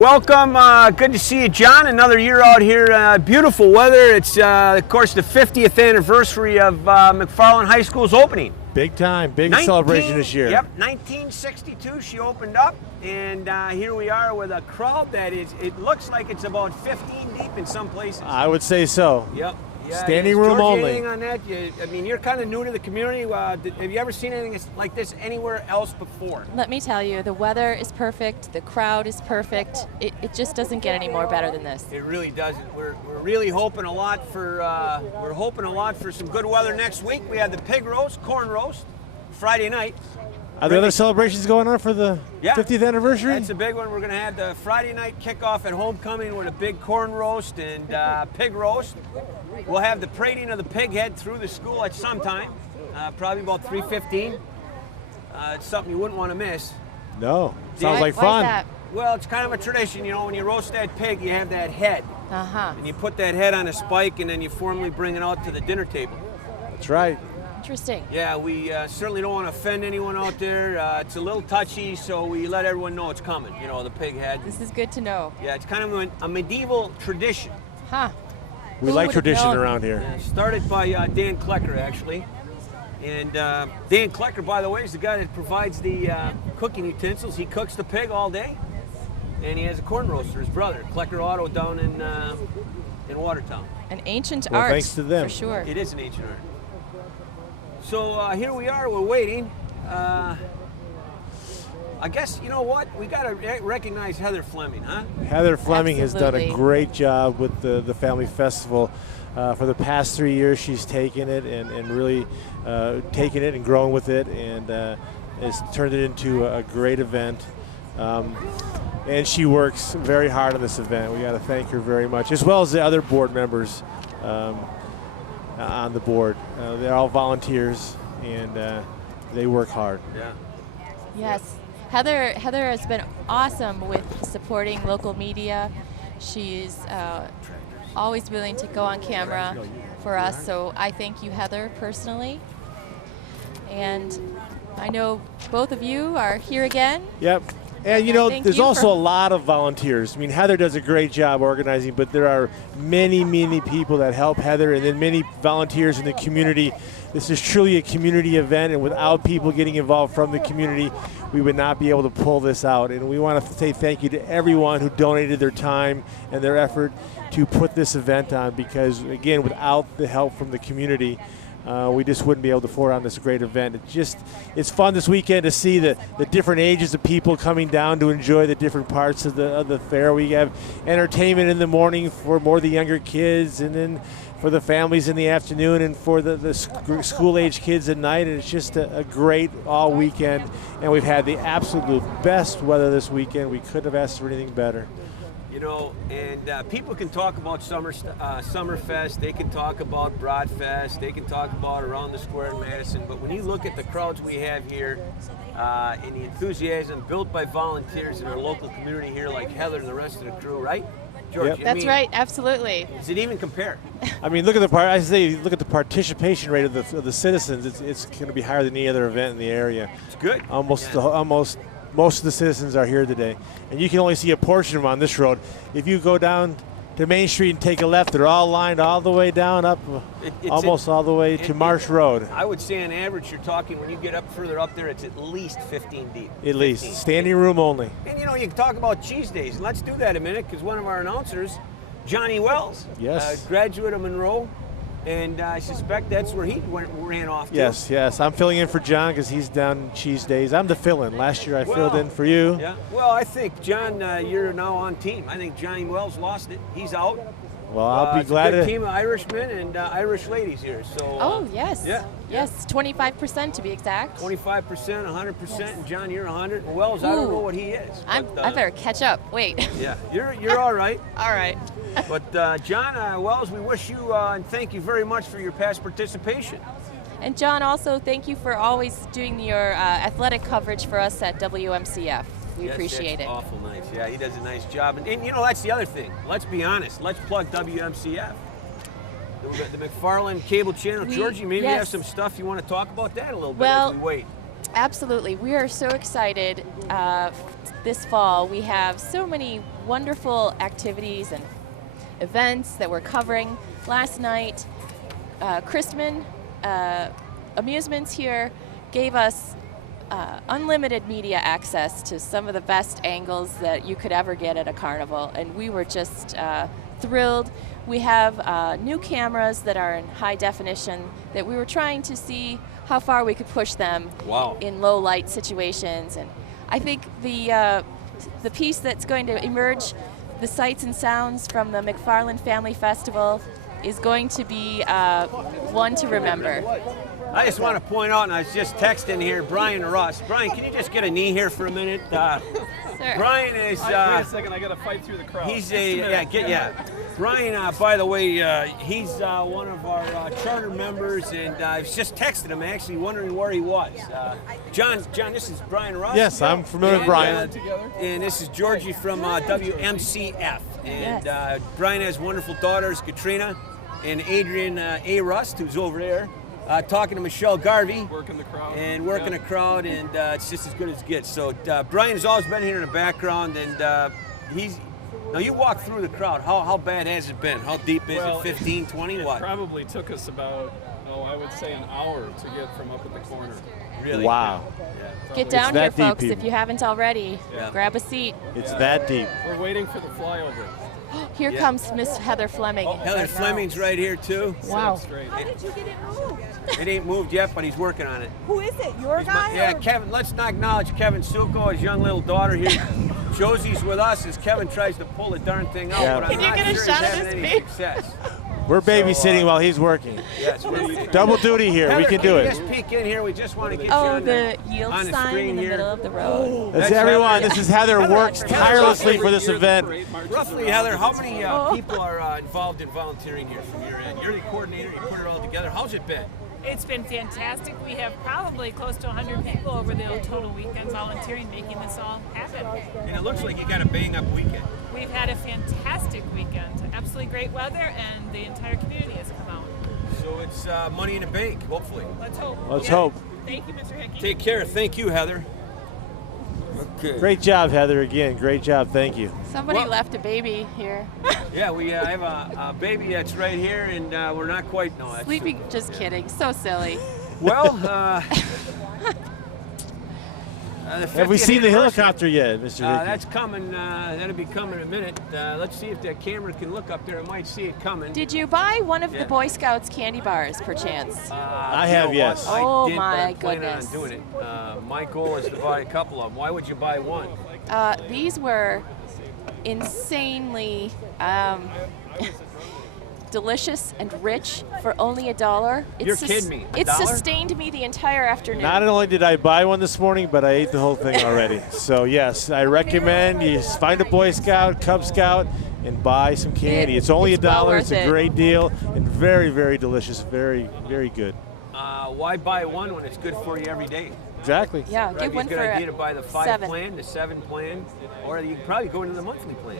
Welcome, good to see you, John. Another year out here, beautiful weather. It's, of course, the 50th anniversary of McFarland High School's opening. Big time, big celebration this year. Yep, 1962 she opened up, and here we are with a crowd that is, it looks like it's about 15 deep in some places. I would say so. Yep. Yeah, standing room George, only. anything on that? I mean, you're kind of new to the community. Have you ever seen anything like this anywhere else before? Let me tell you, the weather is perfect, the crowd is perfect. It just doesn't get any more better than this. It really doesn't. We're really hoping a lot for some good weather next week. We have the pig roast, corn roast, Friday night. Are there other celebrations going on for the 50th anniversary? That's a big one. We're going to have the Friday night kickoff at homecoming with a big corn roast and pig roast. We'll have the parading of the pig head through the school at some time, probably about 3:15. It's something you wouldn't want to miss. No, sounds like Why fun. is that? Well, it's kind of a tradition, you know, when you roast that pig, you have that head. Uh-huh. And you put that head on a spike, and then you formally bring it out to the dinner table. That's right. Interesting. Yeah, we certainly don't want to offend anyone out there. It's a little touchy, so we let everyone know it's coming, you know, the pig head. This is good to know. Yeah, it's kind of a medieval tradition. Huh. We Who like would've tradition known? around here. Started by Dan Klecker, actually. And Dan Klecker, by the way, is the guy that provides the cooking utensils. He cooks the pig all day, and he has a corn roaster, his brother, Klecker Auto, down in Watertown. An ancient Well, art, thanks to them. for sure. It is an ancient art. So here we are, we're waiting. I guess, you know what? We got to recognize Heather Fleming, huh? Heather Fleming has done a Absolutely. great job with the Family Festival. For the past 3 years, she's taken it and really taken it and grown with it, and has turned it into a great event. And she works very hard on this event. We got to thank her very much, as well as the other board members on the board. They're all volunteers, and they work hard. Yeah. Yes. Heather has been awesome with supporting local media. She's always willing to go on camera for us, so I thank you, Heather, personally. And I know both of you are here again. Yep. And you know, Thank there's you also for- a lot of volunteers. I mean, Heather does a great job organizing, but there are many, many people that help Heather, and then many volunteers in the community. This is truly a community event, and without people getting involved from the community, we would not be able to pull this out. And we want to say thank you to everyone who donated their time and their effort to put this event on, because, again, without the help from the community, we just wouldn't be able to afford on this great event. It's fun this weekend to see the different ages of people coming down to enjoy the different parts of the fair. We have entertainment in the morning for more of the younger kids, and then for the families in the afternoon, and for the school-age kids at night. And it's just a great all weekend, and we've had the absolute best weather this weekend. We couldn't have asked for anything better. You know, and people can talk about Summerfest, they can talk about Broadfest, they can talk about Around the Square in Madison, but when you look at the crowds we have here and the enthusiasm built by volunteers in our local community here, like Heather and the rest of the crew, right? George, Yep. I That's mean, right, absolutely. Does it even compare? I mean, look at the participation rate of the citizens. It's going to be higher than any other event in the area. It's good. Most of the citizens are here today, and you can only see a portion of them on this road. If you go down to Main Street and take a left, they're all lined all the way down up, all the way to Marsh Road. I would say on average, you're talking, when you get up further up there, it's at least 15 deep. At least 15. standing room only. And you know, you can talk about cheese days, and let's do that a minute, because one of our announcers, Johnny Wells, Yes. graduate of Monroe, and I suspect that's where he ran off to. Yes. I'm filling in for John because he's down cheese days. I'm the fill-in. Last year I filled in for you. Yeah. Well, I think, John, you're now on team. I think Johnny Wells lost it. He's out. Well, I'll be it's glad a good to. team of Irishmen and Irish ladies here. So. Oh, yes. Yeah. Yes, 25% to be exact. 25%, 100%, and John, you're 100. And Wells, I don't know what he is. I better catch up. Wait. Yeah, you're all right. All right. But John Wells, we wish you and thank you very much for your past participation. And John, also thank you for always doing your athletic coverage for us at WMCF. We Yes, appreciate that's it. Awful nice. Yeah, he does a nice job. And you know, that's the other thing. Let's be honest. Let's plug WMCF. The McFarland cable channel. Georgie, maybe you have some stuff you want to talk about that a little bit as we wait. Absolutely. We are so excited this fall. We have so many wonderful activities and events that we're covering. Last night, Christman Amusements here gave us unlimited media access to some of the best angles that you could ever get at a carnival, and we were just thrilled. We have new cameras that are in high definition that we were trying to see how far we could push them in low light situations. And I think the piece that's going to emerge, the sights and sounds from the McFarland Family Festival, is going to be one to remember. I just want to point out, and I was just texting here, Brian Russ. Brian, can you just get a knee here for a minute? Brian is. Wait a second, I got to fight through the crowd. He's Brian, by the way, he's one of our charter members, and I was just texting him, actually wondering where he was. John, this is Brian Russ. Yes, I'm familiar with Brian. And this is Georgie from WMCF. And Brian has wonderful daughters, Katrina and Adrian A. Rust, who's over there. Talking to Michelle Garvey. Working the crowd. And it's just as good as it gets. So Brian has always been here in the background, and now you walk through the crowd. How bad has it been? How deep is it? 15, 20, it what? Probably took us about, I would say an hour to get from up at the corner. Really? Wow. Yeah. Get down It's here, that deep, folks, people. if you haven't already. Yeah. Grab a seat. It's that deep. We're waiting for the flyover. Here comes Miss Heather Fleming. Heather Fleming's right here, too. Wow. Straight. How did you get it moved? It ain't moved yet, but he's working on it. Who is it? Your guy? Yeah, or- Kevin, let's not acknowledge Kevin Suko, his young little daughter here. Josie's with us as Kevin tries to pull the darn thing out, Yeah. but I'm Can you not get a sure shot he's of having this any babe? success. We're babysitting while he's working. Yes, we're Double duty here. Heather, We can do you it. just peek in here. We just want to get you Oh, on the yield on the sign screen in the here. middle of the road. As That's everyone, Heather. this is Heather works tirelessly for this Every year the event. parade marches Roughly, around. Heather, how many people are involved in volunteering here from your end? You're the coordinator. You put it all together. How's it been? It's been fantastic. We have probably close to 100 people over the total weekend volunteering, making this all happen. And it looks like you got a bang-up weekend. We've had a fantastic weekend. Absolutely great weather, and the entire community has come out. So it's money in the bank, hopefully. Let's hope. Let's hope. Thank you, Mr. Hickey. Take care. Thank you, Heather. Okay. Great job, Heather, again. Great job. Thank you. Somebody Well- left a baby here. Yeah, we have a baby that's right here, and we're not quite. No, that's Sleeping, just kidding. So silly. Well, Have we seen the helicopter yet, Mr. Hickey? That's coming. That'll be coming in a minute. Let's see if that camera can look up there. It might see it coming. Did you buy one of Yeah. the Boy Scouts candy bars, perchance? I You know have, what? yes. I Oh, did, but my I'm planning goodness. on doing it. My goal is to buy a couple of them. Why would you buy one? These were insanely delicious and rich for only $1. You're kidding me. It $1? sustained me the entire afternoon. Not only did I buy one this morning, but I ate the whole thing already. So yes, I recommend you find a Boy Scout, Cub Scout, and buy some candy. It's only It's well $1. worth It's a it. great deal and very, very delicious. Very, very good. Why buy one when it's good for you every day? Exactly. Yeah, Right? give one It's a good for idea to buy the 5 $7. plan, the 7 plan, or you can probably go into the monthly plan.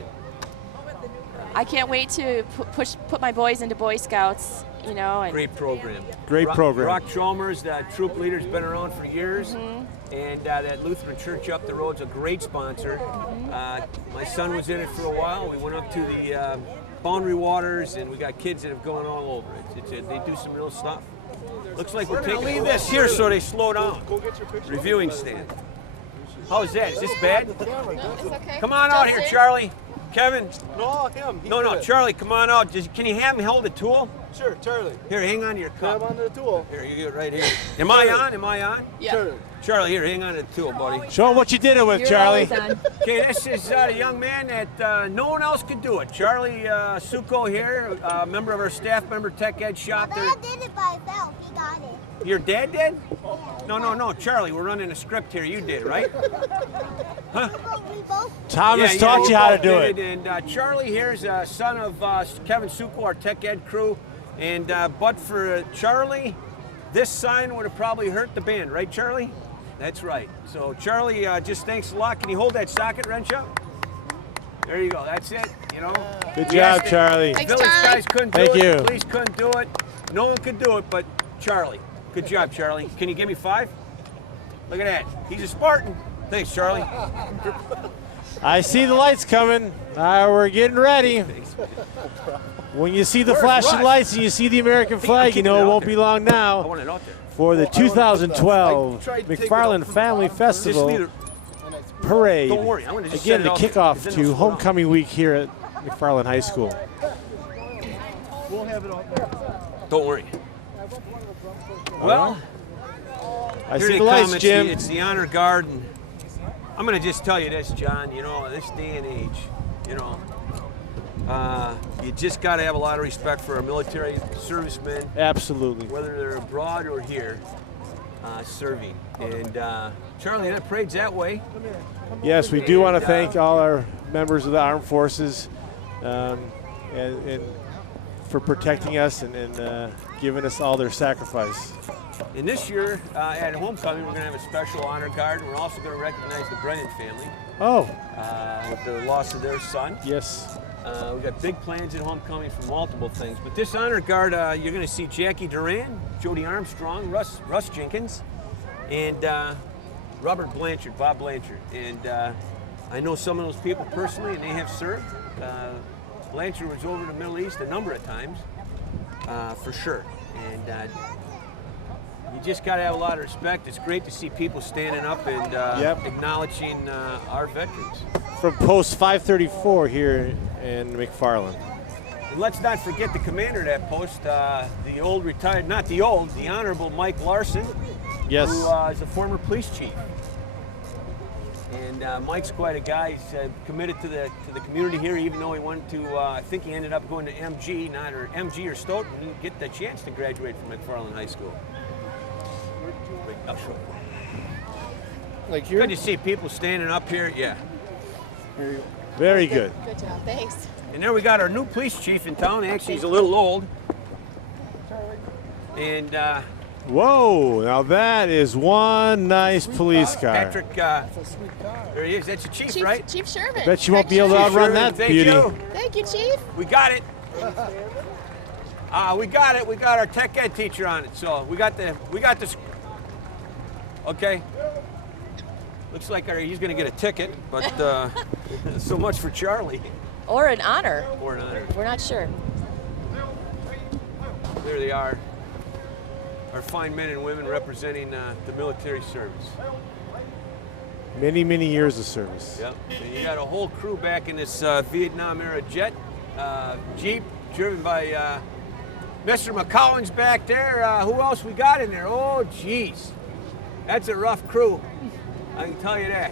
I can't wait to put my boys into Boy Scouts, you know. And Great program. Great program. Rock Chalmers, the troop leader's been around for years, Mm-hmm. and that Lutheran church up the road's a great sponsor. Mm-hmm. My son was in it for a while. We went up to the Boundary Waters, and we got kids that have gone all over it. They do some real stuff. Looks like we're taking leave this here so they slow down. Reviewing stand. How is that? Is this bad? no, it's okay. Come on out here, Justin? Charlie. Kevin. No, him. No, Charlie, come on out. Can you have me hold the tool? Sure, Charlie. Here, hang on to your Grab cup. onto the tool. Here, you get right here. Am I on? Am I on? Yeah. Charlie. Charlie, here, hang on to the tool, buddy. Show them what you did it with, You're Charlie. always on. Okay, this is the young man that no one else could do it. Charlie Suko here, member of our staff member tech ed shop there. Dad did it by himself. He got it. Your dad did? No, Charlie, we're running a script here. You did, right? But we both. Thomas Yeah, taught we you how to both do did it. And Charlie here is a son of Kevin Suko, our tech ed crew. And but for Charlie, this sign would have probably hurt the band, right, Charlie? That's right. So Charlie, just thanks a lot. Can you hold that socket wrench up? There you go. That's it. You know. Good We job, asked it. Charlie. Thanks, Village Charlie. guys couldn't do Thank it. you. The police couldn't do it. No one could do it, but Charlie. Good job, Charlie. Can you give me 5? Look at that. He's a Spartan. Thanks, Charlie. I see the lights coming. We're getting ready. When you see the Where's flashing Russ? lights and you see the American flag, you keeping know it it out won't there. be long I now want it out there. for the 2012 I tried to take it McFarland off from Family the bottom first. Just Festival leave it. Parade. Don't worry, I'm gonna just Again, set it the out there. kickoff It's in to those homecoming week here at McFarland High School. We'll have it on there. Don't worry. All Well, I here see they the lights, come. Jim. It's the honor guard, and I'm gonna just tell you this, John. You know, this day and age, you know, you just got to have a lot of respect for our military servicemen, Absolutely. whether they're abroad or here serving. And Charlie, that parade's that way. Yes, we do want to thank all our members of the armed forces and for protecting us and giving us all their sacrifice. And this year at homecoming, we're going to have a special honor guard. And we're also going to recognize the Brennan family Oh, with the loss of their son. yes. We've got big plans at homecoming for multiple things. But this honor guard, you're going to see Jackie Duran, Jody Armstrong, Russ Jenkins, and Robert Blanchard, Bob Blanchard. And I know some of those people personally, and they have served. Blanchard was over in the Middle East a number of times, for sure. And you just got to have a lot of respect. It's great to see people standing up and acknowledging our veterans. From post 534 here in McFarland. And let's not forget the commander of that post, the old retired, not the old, the Honorable Mike Larson, Yes. who is a former police chief. And Mike's quite a guy. He's committed to the community here, even though he went to, I think he ended up going to MG, MG or Stoughton. He didn't get the chance to graduate from McFarland High School. Wait, I'll show you. Like here? Good to see people standing up here, yeah. Here you go. Very good. Good job. Thanks. And there we got our new police chief in town. Actually, he's a little old. And Whoa, now that is one nice police car. Patrick, That's a sweet car. there he is. That's your chief, Chief, right? Chief Sherman. Bet you won't be able to Chief outrun Sherman, that thank beauty. you. Thank you, Chief. We got it. We got it. We got our tech ed teacher on it. So we got this. Okay. Looks like he's going to get a ticket, but so much for Charlie. Or an honor. Or an honor. We're not sure. There they are. Our fine men and women representing the military service. Many, many years of service. Yep. And you got a whole crew back in this Vietnam era jet Jeep driven by Mr. McCowan's back there. Who else we got in there? Oh, geez. That's a rough crew. I can tell you that.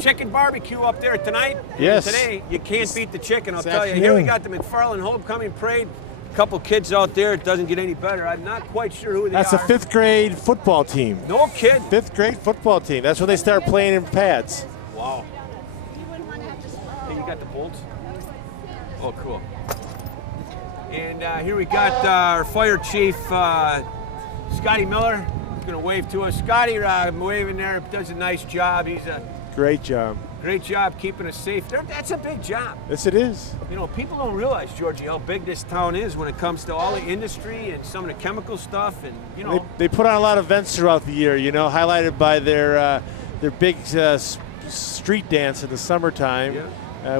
Chicken barbecue up there tonight. Yes. And today, you can't beat the chicken, I'll This tell you. Here we afternoon. got the McFarland Homecoming Parade. A couple kids out there. It doesn't get any better. I'm not quite sure who they That's are. a fifth grade football team. No kid. Fifth grade football team. That's when they start playing in pads. Wow. Hey, you got the bolts? Oh, cool. And here we got our fire chief, Scotty Miller. He's going to wave to us. Scotty, waving there, does a nice job. He's a Great job. great job keeping us safe. That's a big job. Yes, it is. You know, people don't realize, Georgie, how big this town is when it comes to all the industry and some of the chemical stuff. And, you know, They put on a lot of events throughout the year, you know, highlighted by their big street dance in the summertime.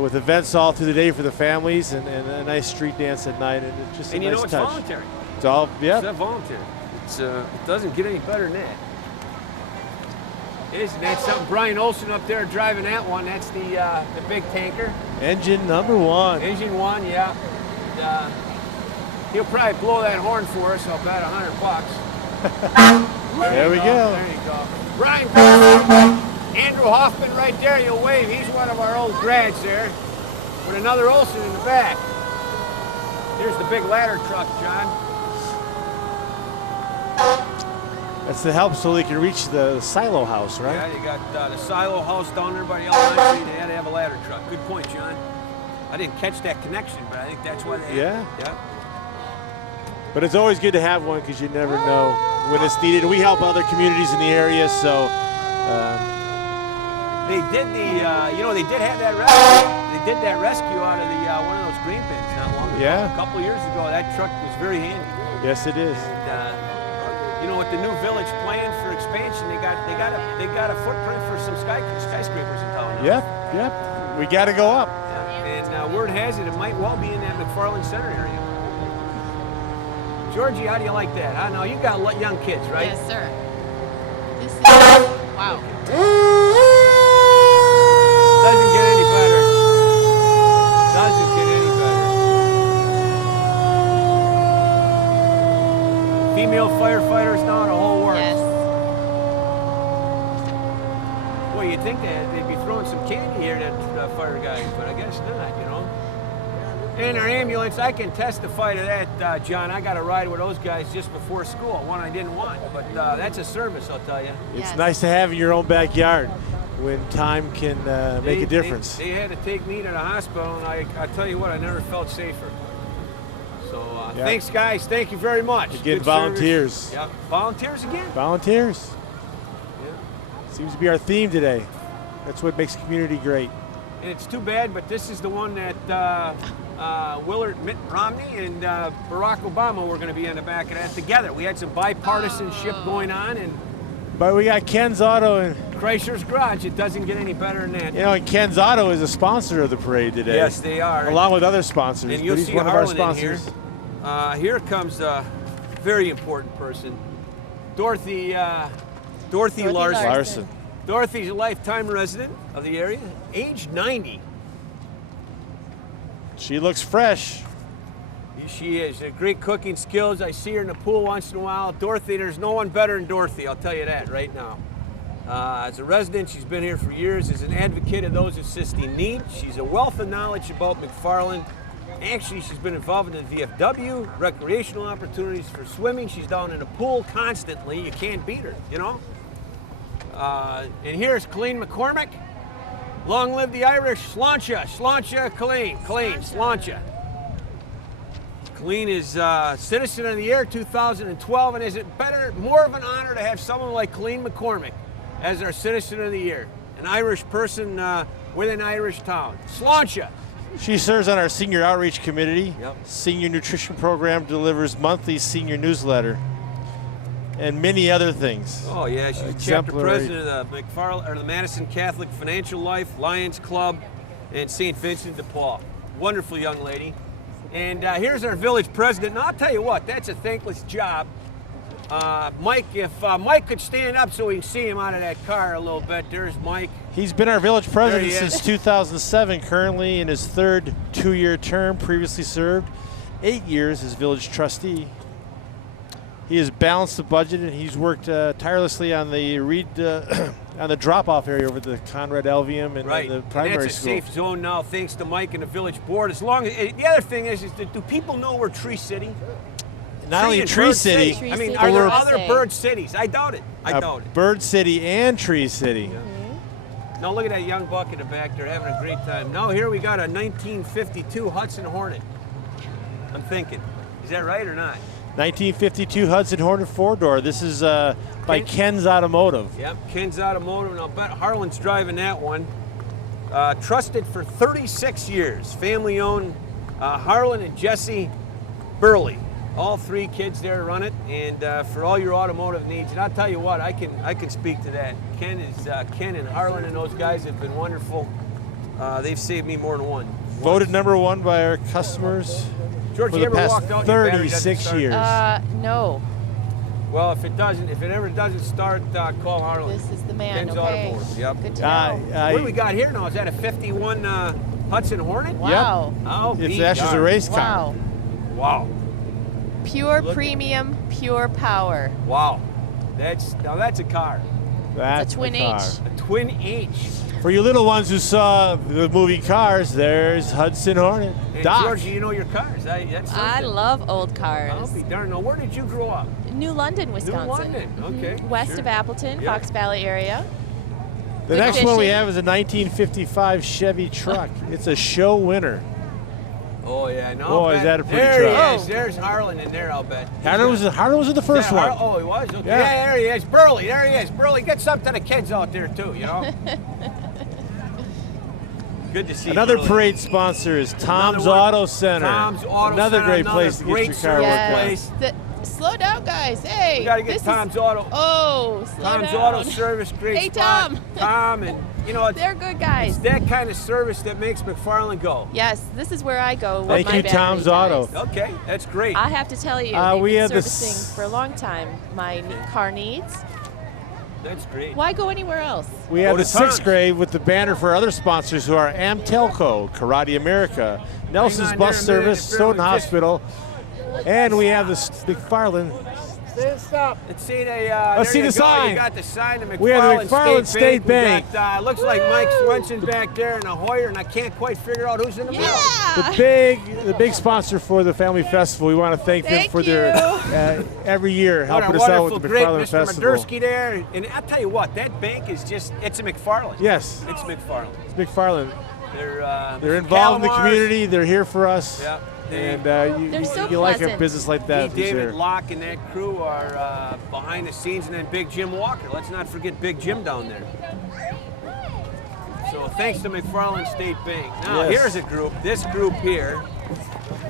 With events all through the day for the families and a nice street dance at night. And it's just a and you nice know, it's touch. voluntary. It's all, yeah. It's not voluntary. It doesn't get any better than that. Isn't that something? Brian Olson up there driving that one. That's the big tanker. Engine number one. Engine one, yeah. And, he'll probably blow that horn for us. I'll bet $100. There we go. There you go. Brian, Andrew Hoffman right there. You'll wave. He's one of our old grads there, with another Olson in the back. Here's the big ladder truck, John. That's to help so they can reach the silo house, right? Yeah, you got the silo house down there by the elementary. They had to have a ladder truck. Good point, John. I didn't catch that connection, but I think that's why they Yeah. Yeah. But it's always good to have one because you never know when it's needed. We help other communities in the area, so They did they did have that rescue. They did that rescue out of the one of those green bins not long ago. Yeah. A couple years ago, that truck was very handy. yes, it is. And, you know, with the new village plan for expansion, they got a footprint for some skyscrapers in town now. Yeah, Yep, we got to go up. And word has it, it might well be in that McFarland Center area. Georgie, how do you like that? I know you got young kids, right? Yes, sir. This is, wow. Doesn't get any better. Doesn't get any better. Female firefighters now in a whole works. Yes. Boy, you'd think they'd be throwing some candy here, that fire guys, but I guess not, you know. And our ambulance, I can testify to that, John. I got a ride with those guys just before school, one I didn't want, but that's a service, I'll tell you. It's Yes. nice to have in your own backyard when time can make a difference. They had to take me to the hospital, and I tell you what, I never felt safer. So Yeah. thanks, guys. Thank you very much. Again, Good volunteers. service. Yep. Volunteers again? Volunteers. Yeah. Seems to be our theme today. That's what makes community great. And it's too bad, but this is the one that Mitt Romney and Barack Obama were going to be in the back of that together. We had some bipartisanship going on, and But we got Ken's Auto, and Chrysler's Garage. It doesn't get any better than that. you know, and Ken's Auto is a sponsor of the parade today. Yes, they are. Along with other sponsors. And you'll but he's see one of our Harlan in here. sponsors. Here comes a very important person, Dorothy Larson. Larson. Dorothy's a lifetime resident of the area, age 90. She looks fresh. She is. Great cooking skills. I see her in the pool once in a while. Dorothy, there's no one better than Dorothy, I'll tell you that right now. As a resident, she's been here for years. As an advocate of those assisting need, she's a wealth of knowledge about McFarland. Actually, she's been involved in the VFW, recreational opportunities for swimming. She's down in the pool constantly. You can't beat her, you know? And here's Colleen McCormick. Long live the Irish. Sláinte, Colleen, Sláinte. Colleen is Citizen of the Year 2012, and is it more of an honor to have someone like Colleen McCormick as our Citizen of the Year? An Irish person with an Irish town. Sláinte. She serves on our senior outreach committee. Yep. Senior nutrition program, delivers monthly senior newsletter, and many other things. Oh yeah, she's chapter Exemplary. president of the McFarland or the Madison Catholic Financial Life, Lions Club, and St. Vincent de Paul. Wonderful young lady. And here's our village president. Now I'll tell you what, that's a thankless job. Mike, if Mike could stand up so we can see him out of that car a little bit. There's Mike. He's been our village president There he is. since 2007, currently in his third two-year term, previously served 8 years as village trustee. He has balanced the budget, and he's worked tirelessly on the on the drop-off area over the Conrad Elvium and Right, the and primary that's a school. safe zone now, thanks to Mike and the village board. As long as the other thing is do people know we're Tree City? Not only and Tree Bird City, Tree I mean, City, are there USA. other bird cities? I doubt it. I doubt it. Bird City and Tree City. Now look at that young buck in the back there having a great time. Now here we got a 1952 Hudson Hornet. I'm thinking, is that right or not? 1952 Hudson Hornet four-door. This is by Ken's Automotive. Yep, Ken's Automotive. And I'll bet Harlan's driving that one. Trusted for 36 years. Family owned. Harlan and Jesse Burley. All three kids there run it, and for all your automotive needs. And I'll tell you what, I can speak to that. Ken and Harlan and those guys have been wonderful. They've saved me more than one. Voted #1 by our customers George, for you the ever past walked out and your battery doesn't 36 start? years. No. Well, if it ever doesn't start, call Harlan. This is the man. Ken's Okay. Automotive. Yep. Good to know. What do we got here now? Is that a 51 Hudson Hornet? Wow. Oh, It's be actually a darned. race car. Wow. Wow. Pure Look. premium, pure power. Wow. That's a car. That's a twin the car. H. A twin H. For you little ones who saw the movie Cars, there's Hudson Hornet. And Doc. George, you know your cars. That's I something. love old I'll cars. be darned. Now, where did you grow up? New London, Wisconsin. London, okay, West sure. of Appleton, Yeah. Fox Valley area. The Good next one we fishing. have is a 1955 Chevy truck. It's a show winner. Oh yeah, no. Oh, I'll is bet. that a pretty there truck? he is. There's Harlan in there. I'll bet. Harlan was in the first Yeah, one. Oh, he was. Okay. Yeah. Yeah, there he is. Burley. There he is. Burley, get something to the kids out there too. You know. Good to see you. Another Julie. parade sponsor is Tom's one. Auto Center. Tom's Auto Another Center, great another place to get great your car service worked on. place. Slow down, guys. Hey. We got to get this Tom's is, Auto. Oh, slow Tom's down. Auto Service, great Hey, spot. Tom. Tom, and you know, it's They're good guys. that kind of service that makes McFarland go. Yes, this is where I go. With Thank my you, battery Tom's guys. Auto. Okay, that's great. I have to tell you, we they've have been this- servicing for a long time. My car needs. That's great. Why go anywhere else? We have Go the to Tom's. 6th grade with the banner for other sponsors who are Amtelco, Karate America, Nelson's on Bus there a minute, Service, if Stoughton everyone just- Hospital, and we have the McFarland. Stop. Let's see the. Let's see there you the go. sign. You got the sign of McFarland, We have the McFarland State Bank. We got, looks like Mike Swenson back there and a Hoyer, and I can't quite figure out who's in the middle. Yeah. The big sponsor for the Family Festival. We want to thank them Thank for their every year What helping a us out wonderful, with the great McFarland Mr. Festival. Madursky there. And I'll tell you what, that bank is it's a McFarland. Yes, It's McFarland. it's McFarland. They're They're involved in the Calamars. community. They're here for us. Yeah. And They're so you like a pleasant. business like Me, that. for David sure. Locke, and that crew are behind the scenes, and then Big Jim Walker. Let's not forget Big Jim down there. So thanks to McFarland State Bank. Now Yes. here's a group. This group here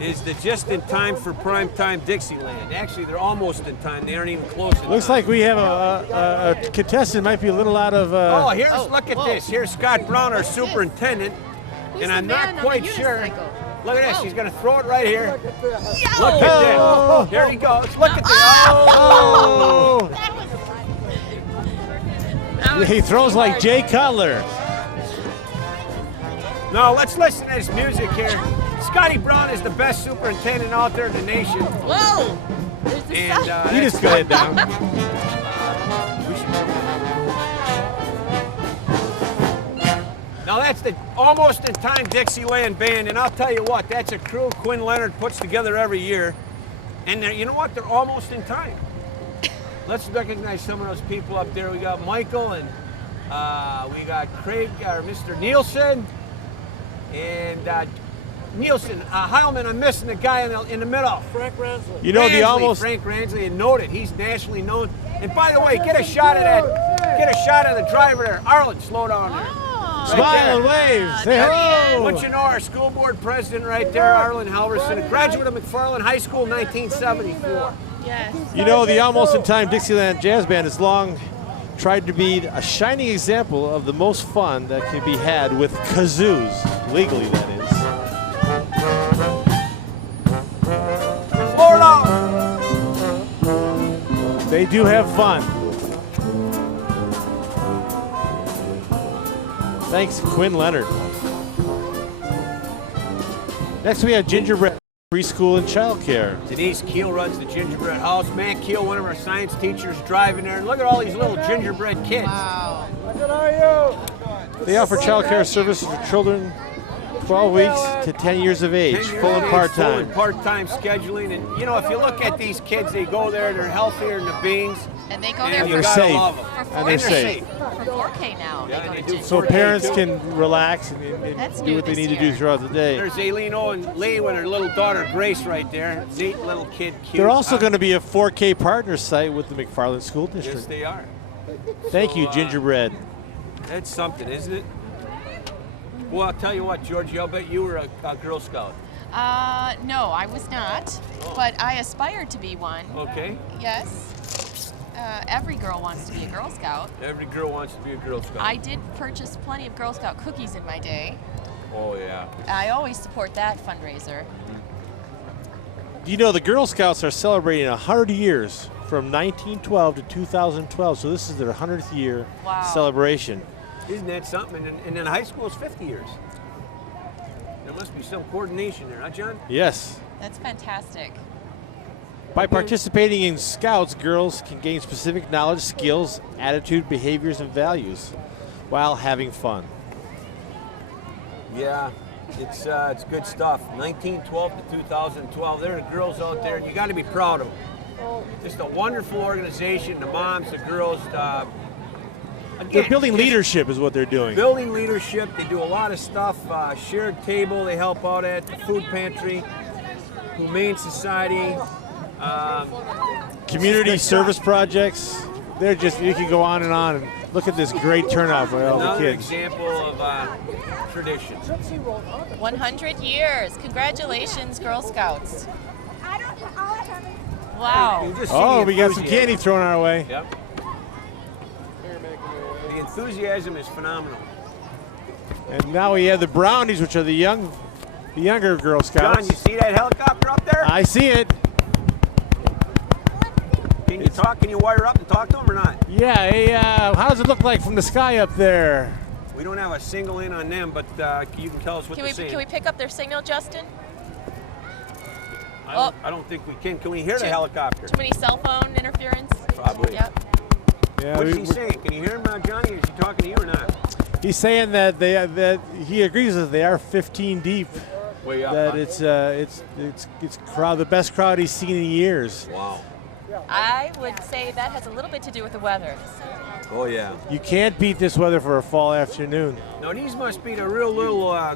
is the just in time for prime time Dixieland. Actually, they're almost in time. They aren't even close. In Looks time. like we have a contestant might be a little out of. Look at this. Here's Scott Brown, our superintendent, Who's and the I'm man not on the quite sure. unicycle? Look at this. Whoa. He's going to throw it right here. Yo! Look at Oh. that. There he goes. Look at that. Oh! That was He throws too like hard. Jay Cutler. Now let's listen to this music here. Scotty Brown is the best superintendent out there in the nation. Whoa! There's the And sun. You that's just got it down. Now that's the almost in time Dixieland band, and I'll tell you what, that's a crew Quinn Leonard puts together every year, and you know what? They're almost in time. Let's recognize some of those people up there. We got Michael, and we got Craig, or Mr. Nielsen, and Nielsen, Heilman. I'm missing the guy in the middle. Frank Rensley. You know the Ransley, almost. Frank Ransley, and noted. He's nationally known. And by the way, get a shot of that. Get a shot of the driver there. Arlen, slow down there. Oh. Smile and wave. Say hello. Don't you know our school board president right there, Arlen Halverson, a graduate of McFarland High School, 1974. Yes. You know the almost in time Dixieland Jazz Band has long tried to be a shining example of the most fun that can be had with kazoos, legally that is. Slow down. They do have fun. Thanks, Quinn Leonard. Next, we have Gingerbread Preschool and Childcare. Denise Keel runs the gingerbread house. Matt Keel, one of our science teachers, driving there. And look at all these little gingerbread kids. Wow. Good are you? They offer childcare services for children 12 weeks to 10 years of age, 10 years full and of age, part-time. Full and part-time scheduling. And, you know, if you look at these kids, they go there, they're healthier than the beans. And they go And there you they're for, gotta safe. love 'em. for And they're safe. for 4K now. Yeah, they go they to do Ginger. So 4K parents too. can relax and That's do new what they this need to do year. throughout the day. There's Aileen Owen Lee with her little daughter Grace right there. Neat little kid, cute. They're also going to be a 4K partner site with the McFarland School Yes, District. they are. Thank you, Gingerbread. That's something, isn't it? Well, I'll tell you what, Georgie, I'll bet you were a Girl Scout. No, I was not, but I aspired to be one. Okay? Yes. Every girl wants to be a Girl Scout. Every girl wants to be a Girl Scout. I did purchase plenty of Girl Scout cookies in my day. Oh, yeah. I always support that fundraiser. You know, the Girl Scouts are celebrating 100 years from 1912 to 2012, so this is their 100th year Wow. celebration. Isn't that something? And then high school is 50 years. There must be some coordination there, huh, John? Yes. That's fantastic. By participating in Scouts, girls can gain specific knowledge, skills, attitude, behaviors, and values while having fun. Yeah, it's good stuff. 1912 to 2012. There are the girls out there, and you got to be proud of them. Just a wonderful organization. The moms, the girls. They're Again, building just leadership is what they're doing. Building leadership. They do a lot of stuff. Shared table. They help out at the food pantry. Humane Society. Community service projects. they're just, you can go on and look at this great turnout by all the Another kids. example of tradition. 100 years. Congratulations, Girl Scouts. I don't. I'll have it. Wow. You just see Oh, the we got some enthusiasm. candy thrown our way. Yep. The enthusiasm is phenomenal. And now we have the brownies, which are the younger Girl John, Scouts. you see that helicopter up there? I see it. Can you talk? Can you wire up and talk to him or not? Yeah, hey, how does it look like from the sky up there? We don't have a single in on them, but you can tell us what they're saying. Can we pick up their signal, Justin? I don't think we can. Can we hear the helicopter? Too many cell phone interference? Probably. Yep. Yeah, What's he saying? Can you hear him, Johnny? Is he talking to you or not? he's saying that that he agrees that they are 15 deep. Way up. That huh? it's the best crowd he's seen in years. Wow. I would say that has a little bit to do with the weather. Oh yeah. You can't beat this weather for a fall afternoon. Now these must be the real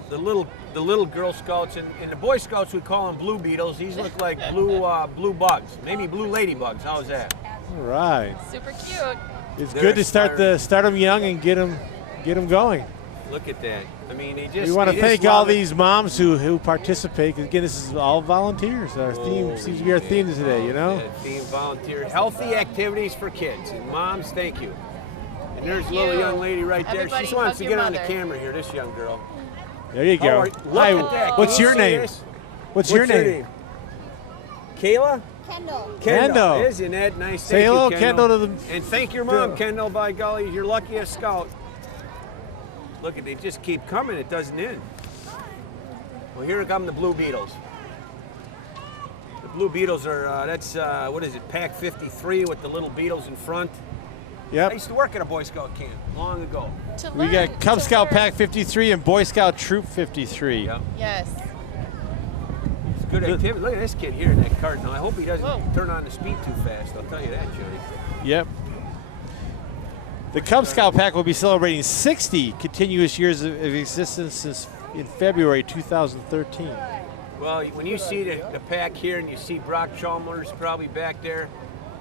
the little Girl Scouts, and the Boy Scouts we call them blue beetles. These look like blue bugs, maybe blue ladybugs. How's that? All right. Super cute. It's They're good to start inspiring. them young and get them going. Look at that. I mean, they just. We want to they just thank all love it. these moms who participate. 'Cause again, this is all volunteers. Our theme seems to be our theme today. You know. Yeah, theme volunteer, healthy activities for kids. And moms, thank you. And there's a little you. young lady right there. Everybody She wants hug to your get on the mother. camera here. This young girl. There you How go. are you? Look Hi. at that. Can What's you your see name? this? What's your name? Kayla? Kendall. Kendall. Isn't that nice? Say Thank you, hello, Kendall, to the. And thank your mom, Kendall, by golly. You're lucky a scout. Look, they just keep coming. It doesn't end. Well, here come the Blue Beetles. The Blue Beetles are, what is it, Pack 53 with the little beetles in front. I Yep. used to work at a Boy Scout camp long ago. To We learn, got Cub to Scout learn. Pack 53 and Boy Scout Troop 53. Yep. Yes. It's good activity. Look at this kid here in that cart. Now, I hope he doesn't Whoa. turn on the speed too fast. I'll tell you that, Jody. Yep. The Cub Scout Pack will be celebrating 60 continuous years of existence since in February 2013. Well, when you see the pack here and you see Brock Chalmers probably back there,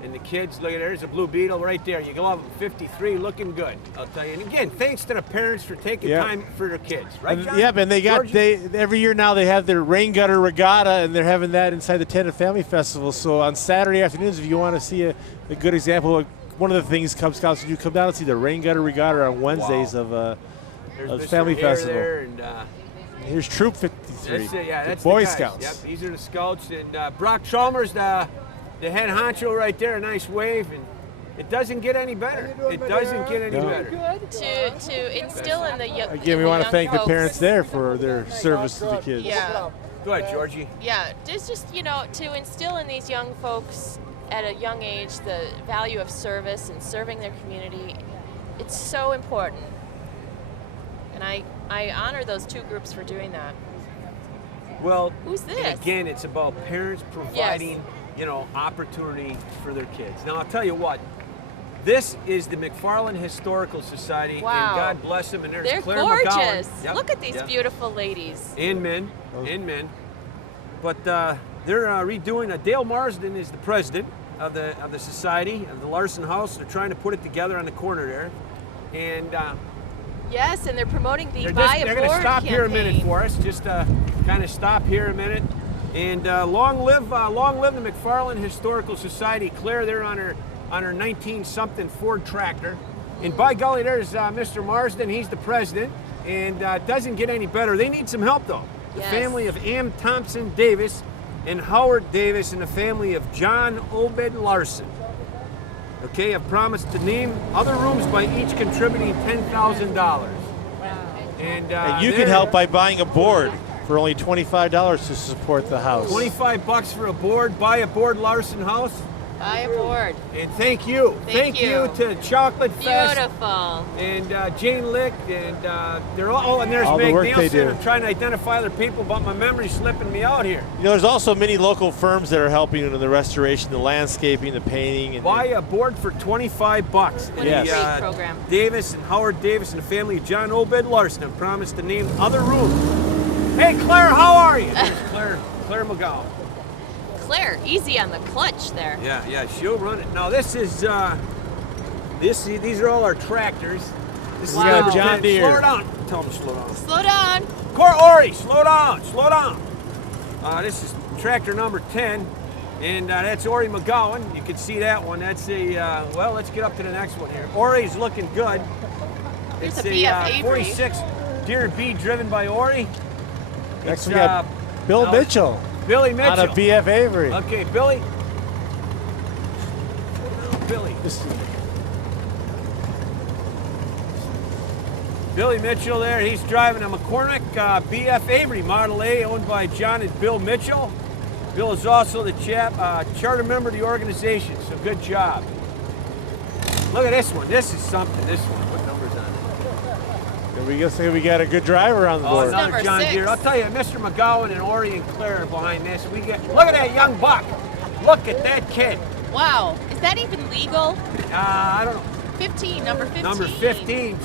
and the kids, look at there's a Blue Beetle right there. You love them, 53, looking good. I'll tell you. And again, thanks to the parents for taking Yeah. time for their kids, right, John? Yep, and Georgie? every year now they have their rain gutter regatta, and they're having that inside the Tent and Family Festival. So on Saturday afternoons, if you want to see a good example of one of the things Cub Scouts do, come down and see the rain gutter regatta on Wednesdays There's of Mr. Family Hare Festival. there, and Here's Troop 53. that's it, yeah, the that's Boy the guys. Scouts. Yep, these are the Scouts, and Brock Chalmers, the head honcho right there, a nice wave, and it doesn't get any better. It doesn't get any No. better. To instill in the young. Again, we want to thank the parents there for their service to the kids. Yeah. Go ahead, Georgie. Yeah, just to instill in these young folks at a young age the value of service and serving their community, it's so important. And I honor those two groups for doing that. Well, Who's this? and again, it's about parents providing, opportunity for their kids. Now, I'll tell you what. This is the McFarland Historical Society, Wow. and God bless them. And there's They're Claire gorgeous. McGowan. Yep, Look at these yep. beautiful ladies. And men. But they're redoing. Dale Marsden is the president of the society of the Larson House. They're trying to put it together on the corner there, and Yes, and they're promoting the they're Buy a going to Board stop campaign. here a minute for us. Just kind of stop here a minute, and long live the McFarland Historical Society. Claire, they're on her 19-something Ford tractor, and by golly, there's Mr. Marsden. He's the president, and it doesn't get any better. They need some help though. The Yes. family of Am Thompson Davis and Howard Davis, and the family of John Obed Larson. Okay, I've promised to name other rooms by each contributing $10,000. And And you can help by buying a board for only $25 to support the house. $25 for a board. Buy a board, Larson House. Buy a board. And thank you. Thank you. to Chocolate Fest Beautiful. and Jane Lick, and they're all. and there's All the Meg work they Nielsen. do. I'm trying to identify other people, but my memory's slipping me out here. There's also many local firms that are helping in the restoration, the landscaping, the painting. And Buy a board for $25. What Yes. a great program. Davis and Howard Davis and the family of John Obed Larson have promised to name other rooms. Hey, Claire, how are you? There's Claire McGowan. Claire, easy on the clutch there. Yeah, she'll run it. Now this is These are all our tractors. This is We got number John 10. Deere. Slow her down. Tell them to slow down. Slow down. Ori, slow down, slow down. This is tractor number 10, and that's Ori McGowan. You can see that one. That's a, well, let's get up to the next one here. Ori's looking good. Here's It's a BF Avery. 46 Deere B driven by Ori. Next It's, we got Bill Mitchell Billy Mitchell. out of BF Avery. Okay, Billy. Billy. Billy Mitchell there, he's driving a McCormick BF Avery Model A owned by John and Bill Mitchell. Bill is also the charter member of the organization, so good job. Look at this one. This is something, this one. What number's on it? There we go. Say we got a good driver on the Oh, board. another Number John 6. Deere. I'll tell you, Mr. McGowan and Ori and Claire are behind this. Look at that young buck. Look at that kid. Wow. Is that even legal? I don't know. 15, number 15. Number 15.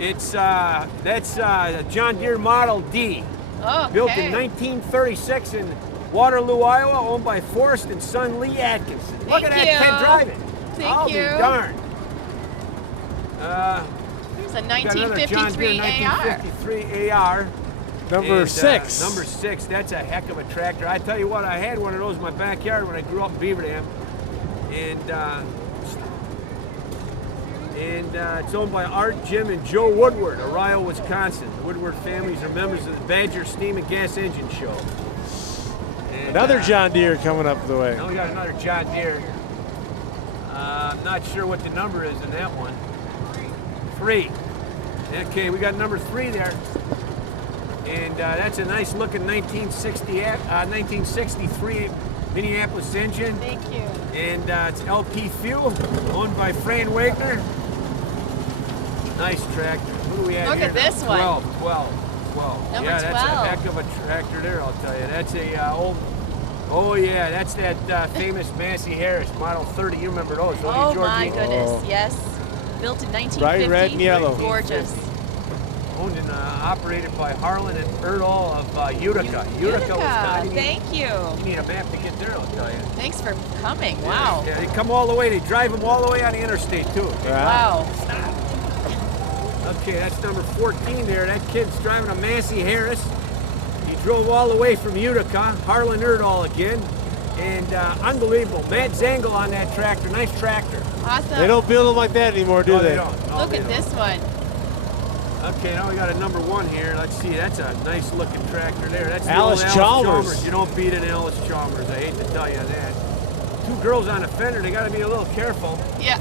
It's that's a John Deere Model D, Oh, built in 1936 in Waterloo, Iowa, owned by Forrest and son Lee Atkinson. Look Thank at that you. kid driving. Thank I'll you. be darned. Here's a Got another John Deere 1953 AR. 1953 AR. Number And, 6. Number 6. That's a heck of a tractor. I tell you what, I had one of those in my backyard when I grew up in Beaver Dam, and it's owned by Art, Jim, and Joe Woodward, Arroyo, Wisconsin. The Woodward families are members of the Badger Steam and Gas Engine Show. And, Another John Deere coming up the way. Now we got another John Deere. I'm not sure what the number is in that one. 3. Okay, we got number 3 there. And that's a nice looking 1963 Minneapolis engine. Thank you. And it's LP Fuel, owned by Fran Wagner. Nice tractor. What do we have Look here at now? this one. 12. Number Yeah, that's 12. a heck of a tractor there, I'll tell you. That's a old, oh yeah, that's that famous Massey Harris Model 30. You remember those, don't Oh you, Georgie? my goodness, Oh. yes. Built in 1950. Bright red and yellow. Gorgeous. Owned and operated by Harlan and Erdahl of Utica. Utica, Wisconsin. thank you. You need a map to get there, I'll tell you. Thanks for coming. Wow. Yeah, they come all the way. They drive them all the way on the interstate, too. Wow. Okay, that's number 14 there. That kid's driving a Massey Harris. He drove all the way from Utica. Harlan Erdahl again. And unbelievable. Matt Zangle on that tractor. Nice tractor. Awesome. They don't build them like that anymore, do No, they? don't. No, Look they at don't. this one. Okay, now we got a number 1 here. Let's see. That's a nice looking tractor there. That's the Alice old Chalmers. You don't beat an Alice Chalmers. I hate to tell you that. 2 girls on a fender. They got to be a little careful. Yeah.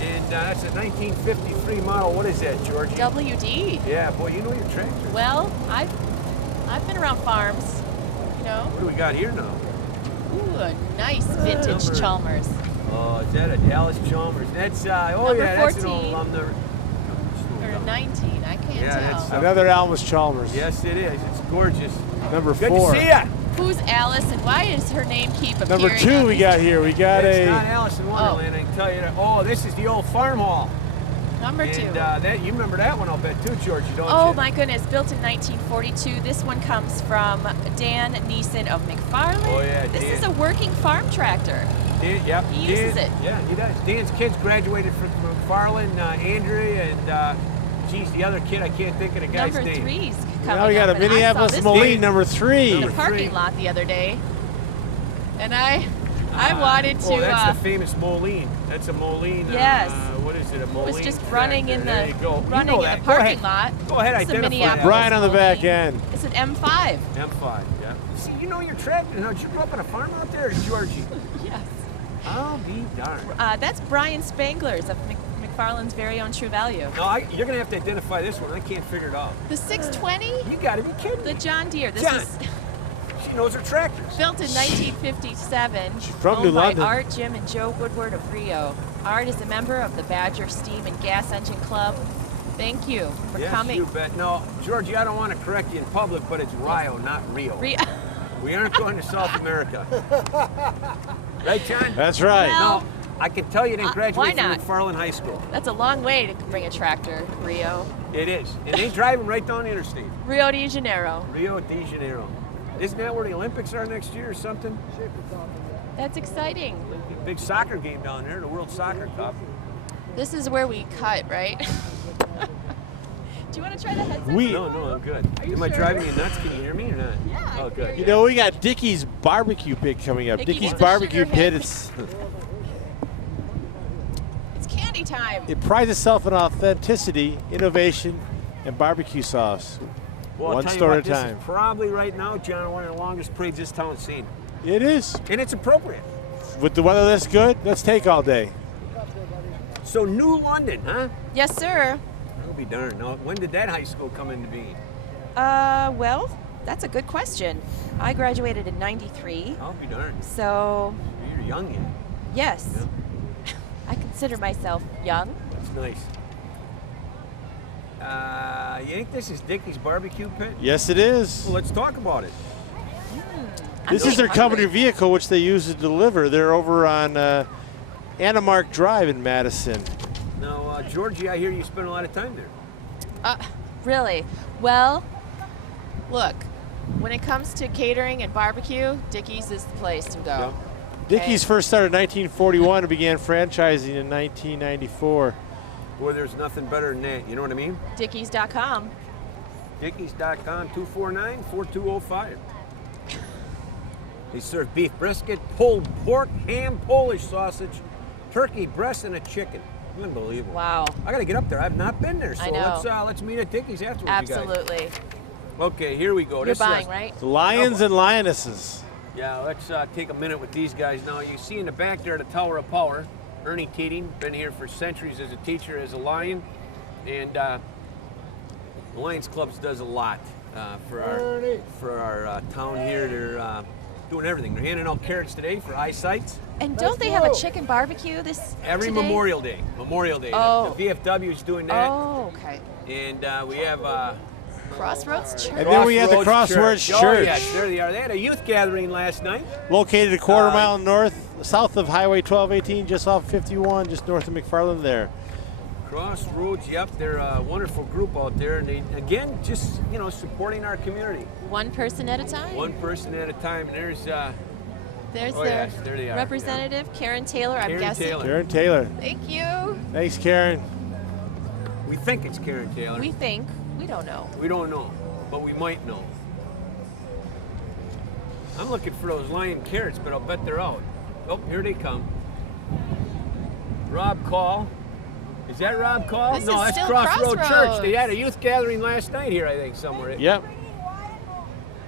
And that's a 1953 model. What is that, Georgie? WD. Yeah, boy, you know your tractor. Well, I've been around farms, you know. What do we got here now? Ooh, a nice vintage Number- Chalmers. Oh, is that a Dallas Chalmers? That's oh Number yeah, that's an 14. old alumni. Or 19, I can't Yeah, that's tell. Another Alice Chalmers. Yes, it is. It's gorgeous. Number Good 4. to see ya. Who's Alice and why does her name keep appearing? Number 2 on we these- got here. We got It's not a Alice in Wonderland. I can tell you that. Oh, this is the old farm hall. Number 2. And that you remember that one? I'll bet too, Georgie, don't you? Oh my goodness, built in 1942. This one comes from Dan Neeson of McFarland. Oh, yeah, This Dan. is a working farm tractor. Dan, yep. He uses it. Yeah, he does. Dan's kids graduated from McFarland, Andrea, and geez, the other kid I can't think of the guy's Number name. 3's coming now we got up, a and I saw Minneapolis this Moline Dan. number in 3. the Number parking 3. lot the other day, and I wanted to. Oh, that's the famous Moline. That's a Moline. Yes. What is it? A Moline. was just running tractor. in There you go. the You running know in that. the Go parking ahead. lot. Go ahead, It's a identify Minneapolis that. Brian on the back Moline. end. It's an M5. M5, yeah. See, you know your tractor. Now, did you grow up on a farm out there, Georgie? Yes. I'll be darned. That's Brian Spangler's of McFarland's very own True Value. No, you're going to have to identify this one. I can't figure it out. The 620, You got to be kidding the me. John Deere. This John. is She knows her tractors. built in 1957. She's from owned New by London. Art, Jim, and Joe Woodward of Rio. Art is a member of the Badger Steam and Gas Engine Club. Thank you for Yes, coming. you bet. No, Georgie, I don't want to correct you in public, but it's Rio, not Rio. We aren't going to South America. Right, John? That's right. Well, No, I can tell you didn't why graduate from not? McFarland High School. That's a long way to bring a tractor, Rio. It is. And they drive them right down the interstate. Rio de Janeiro. Rio de Janeiro. Isn't that where the Olympics are next year or something? That's exciting. Big soccer game down there, the World Soccer Cup. This is where we cut, right? Do you want to try the headset? No, I'm good. you Am I sure? driving you nuts? Can you hear me or not? Yeah, Oh, good. You know, we got Dickey's Barbecue Pit coming up. Dickie Dickey's with the Barbecue sugar Pit, hit. It's candy time. it prides itself on authenticity, innovation, and barbecue sauce. Well, I'll One tell you store what, at a this time. is probably right now, John, one of the longest parades this town's seen. It is. And it's appropriate. With the weather this good, let's take all day. So New London, huh? Yes, sir. I'll be darned. Now, when did that high school come into being? Well, that's a good question. I graduated in '93, I'll be darned. so You're young yet. yes, Yeah. I consider myself young. That's nice. You think this is Dickey's Barbecue Pit? Yes, it is. Well, let's talk about it. This is their company vehicle, which they use to deliver. They're over on Anamark Drive in Madison. Now, Georgie, I hear you spend a lot of time there. Really? Well, look, when it comes to catering and barbecue, Dickey's is the place to go. Dickey's first started in 1941 and began franchising in 1994. Boy, there's nothing better than that. You know what I mean? Dickeys.com. Dickeys.com, 249-4205. They serve beef brisket, pulled pork, ham, Polish sausage, turkey breast, and a chicken. Unbelievable. Wow. I got to get up there. I've not been there, so I know. let's meet at Dickey's afterwards, you guys. Absolutely. Okay, here we go. You're This is- buying, right? The Lions and Lionesses. Yeah, let's take a minute with these guys now. You see in the back there the Tower of Power. Ernie Keating, been here for centuries as a teacher, as a Lion, and the Lions Clubs does a lot for our town here. They're doing everything. They're handing out carrots today for eyesight. And don't they have a chicken barbecue this Every today? Memorial Day. Memorial Day. Oh. The VFW is doing that, Oh, okay. and we have. Crossroads Church. And then we had the Crossroads Church. Oh yes, there they are. They had a youth gathering last night. Located a quarter mile south of Highway 1218, just off 51, just north of McFarland there. Crossroads, yep, they're a wonderful group out there, and they, again, just, supporting our community. One person at a time. One person at a time, and there's There's oh, their yes, there they are, representative, Karen Taylor, I'm Karen guessing. Taylor. Karen Taylor. Thank you. Thanks, Karen. We think it's Karen Taylor. We think. We don't know. We don't know, but we might know. I'm looking for those lion carrots, but I'll bet they're out. Oh, here they come. Rob Call. Is that Rob Call? This no, is that's still Crossroad Church. Crossroads. They had a youth gathering last night here, I think, somewhere. Yep.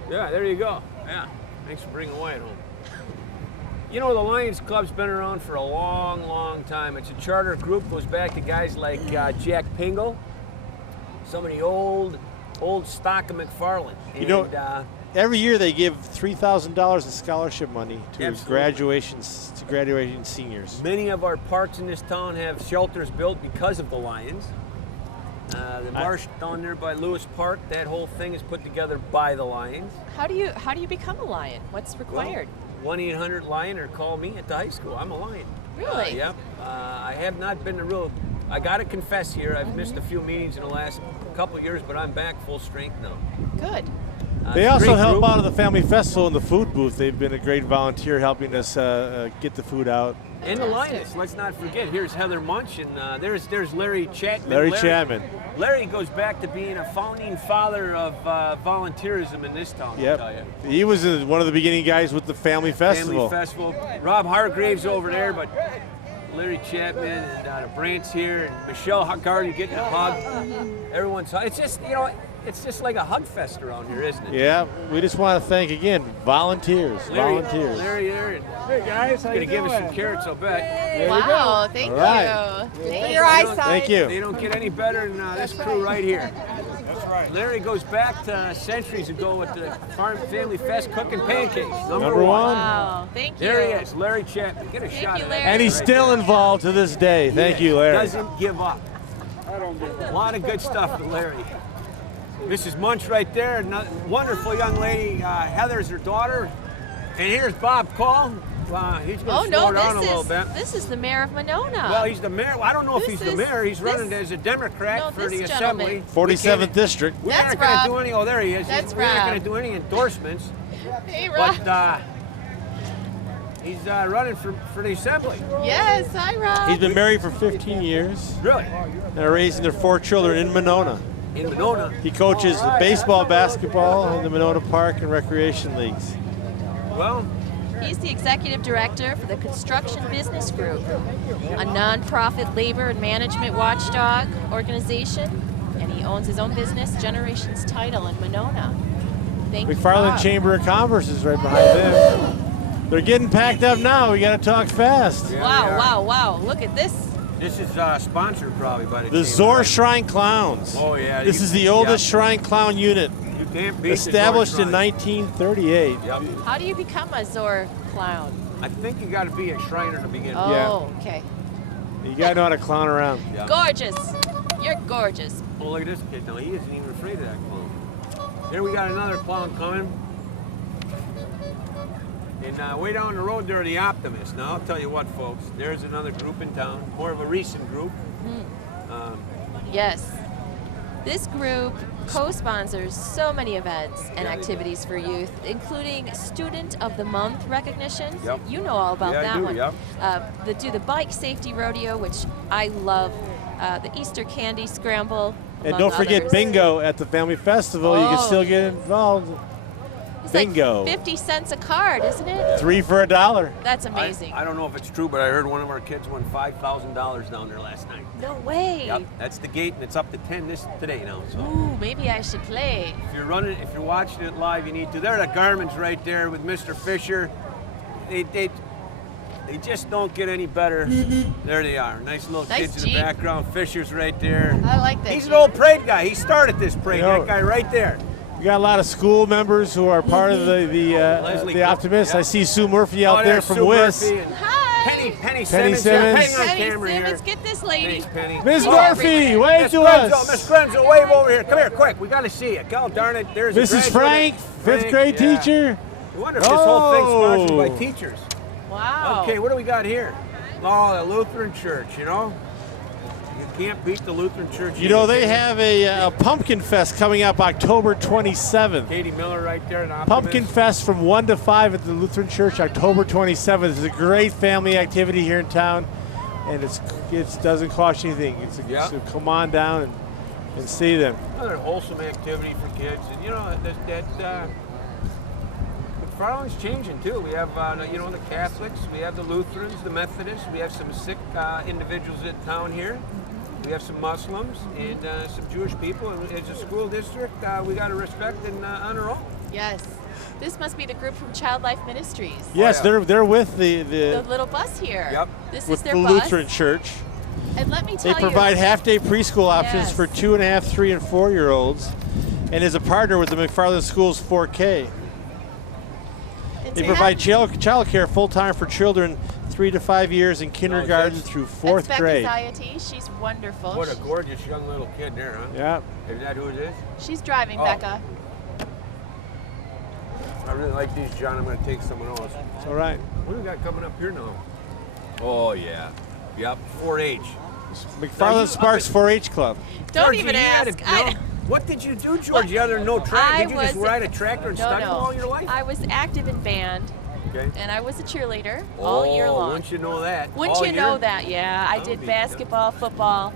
Yeah, there you go. Yeah, thanks for bringing Wyatt home. You know, the Lions Club's been around for a long, long time. It's a charter group, goes back to guys like Jack Pingle, some of the old stock of McFarland. You know, And, every year they give $3,000 in scholarship money to Absolutely. graduating seniors. many of our parks in this town have shelters built because of the Lions. The marsh down there by Lewis Park, that whole thing is put together by the Lions. How do you become a lion? What's required? 1-800-LION or call me at the high school. I'm a Lion. Really? Yep. I have not been I got to confess here, I've missed a few meetings in the last couple of years, but I'm back full strength now. Good. They it's a also great help group. out at the Family Festival in the food booth. They've been a great volunteer helping us get the food out. And the Fantastic. Lioness, let's not forget. Here's Heather Munch, and there's Larry Chapman. Larry Chapman. Larry goes back to being a founding father of volunteerism in this town, I'll tell you. Yep. He was one of the beginning guys with the Family Festival. Family Festival. Rob Hargraves over there, but Larry Chapman and Brant's here, and Michelle Garden getting a hug. Everyone's it's just it's just like a hug fest around here, isn't it? Yeah, we just want to thank again volunteers. Volunteers. Larry there, and Hey guys, how gonna you give doing? us some carrots, I'll bet. Wow, thank All right. you. Thank Your eyesight. Thank They you. don't get any better than this crew right here. That's right. Larry goes back to centuries ago with the Farm Family Fest cooking pancakes. Number Number one. Wow, thank you. There he is, Larry Chapman. Get a Thank shot you, of that. Larry. And he's right still there. involved to this day. Thank you, Larry. Doesn't give up. I don't get A that. lot of good stuff with Larry. Mrs. Munch right there, wonderful young lady. Heather's her daughter. And here's Bob Call. He's Oh going to no, slow down a little bit. this is the mayor of Monona. Well, he's the mayor. Well, I don't know if This he's the is- mayor. He's running this- as a Democrat No, for the this Assembly. gentleman. 47th District. We That's aren't going to Rob. do any. Oh, there he is. That's We aren't Rob. going to do any endorsements. Hey, Rob. But He's running for the assembly. Yes, hi, Rob. He's been married for 15 years. Really? They're raising their 4 children in Monona. In Monona. He coaches the baseball, basketball in the Monona Park and Recreation Leagues. Well, He's the executive director for the Construction Business Group, a nonprofit labor and management watchdog organization, and he owns his own business, Generations Title, in Monona. Thank you, McFarland Bob. Chamber of Commerce is right behind them. They're getting packed up now. We got to talk fast. Yeah, Wow, they are. wow, wow. Look at this. This is sponsored probably by the The chamber, Zor right? Shrine Clowns. Oh, yeah. This is the oldest shrine clown unit, You can't beat established the Zor in Shrine. 1938. Yep. How do you become a Zor clown? I think you got to be a Shriner to begin with. Oh, okay. You got to know how to clown around. Yeah. Gorgeous. You're gorgeous. Oh, look at this kid. No, he isn't even afraid of that clown. Here we got another clown coming. And way down the road there are the Optimists. Now, I'll tell you what, folks. There's another group in town, more of a recent group. Yes. This group co-sponsors so many events and activities for youth, including Student of the Month recognition. Yep. You know all about Yeah, I that do, one. yep. They do the bike safety rodeo, which I love. The Easter candy scramble. And among don't forget others. bingo at the Family Festival. You can Oh. still get involved. It's bingo. like 50 cents a card, isn't it? 3 for $1. That's amazing. I don't know if it's true, but I heard one of our kids won $5,000 down there last night. No way. Yep, that's the gate, and it's up to 10 today now. So Ooh, maybe I should play. if you're watching it live, you need to. There are the Garmins right there with Mr. Fisher. They just don't get any better. There they are. Nice little Nice kids in Jeep. the background. Fisher's right there. I like that. He's an old parade guy. He started this parade. You know- That guy right there. We got a lot of school members who are part of Leslie the Optimists. Cook, I see Sue Murphy out there there's from Sue WIS. Murphy and Hi. Penny Simmons. Simmons. Yeah, Penny on Penny camera Simmons, here. get this lady. Thanks, Penny. Miss Oh, Murphy, wave Miss to Grenzo, us. Miss Grenzo, wave over here. Come here, quick. We got to see you. God darn it. There's a Mrs. graduate. Frank, 5th grade yeah. teacher. I wonder if this whole thing's sponsored Oh. by teachers. Wow. Okay, what do we got here? Oh, the Lutheran Church, you know? You can't beat the Lutheran Church. You know, they have a Pumpkin Fest coming up October 27th. Katie Miller right there. An Optimist. Pumpkin Fest from 1 to 5 at the Lutheran Church, October 27th. It's a great family activity here in town, and it doesn't cost you anything. Yeah. So come on down and see them. Another wholesome activity for kids. And, you know, McFarland's changing, too. We have, you know, the Catholics. We have the Lutherans, the Methodists. We have some sick individuals in town here. We have some Muslims and some Jewish people. And as a school district, we got to respect and honor all. Yes. This must be the group from Child Life Ministries. Yes, yeah. they're with The the little bus here. Yep. This with is their the bus. Lutheran Church. And let me They tell provide you. half-day preschool options Yes. for 2.5, 3, and 4-year-olds, and is a partner with the McFarland Schools 4K. and They to provide have- child care full-time for children 3 to 5 years in kindergarten that's- through that's 4th Becca grade. Zayati. She's wonderful. What a gorgeous young little kid there, huh? Yeah. Is that who it is? She's driving, Oh. Becca. I really like these, John. I'm going to take someone else. It's all right. What do we got coming up here now? Oh, yeah. Yep, 4-H. McFarland Sparks 4-H Club. Don't Georgie, even you had ask. a- you know, what did you do, George? You had no tractor? Did you just ride a tractor and study all your life? I was active in band, Okay. and I was a cheerleader all year long. Wouldn't you know that? Wouldn't All you year? know that? Yeah, I That would did be basketball, football,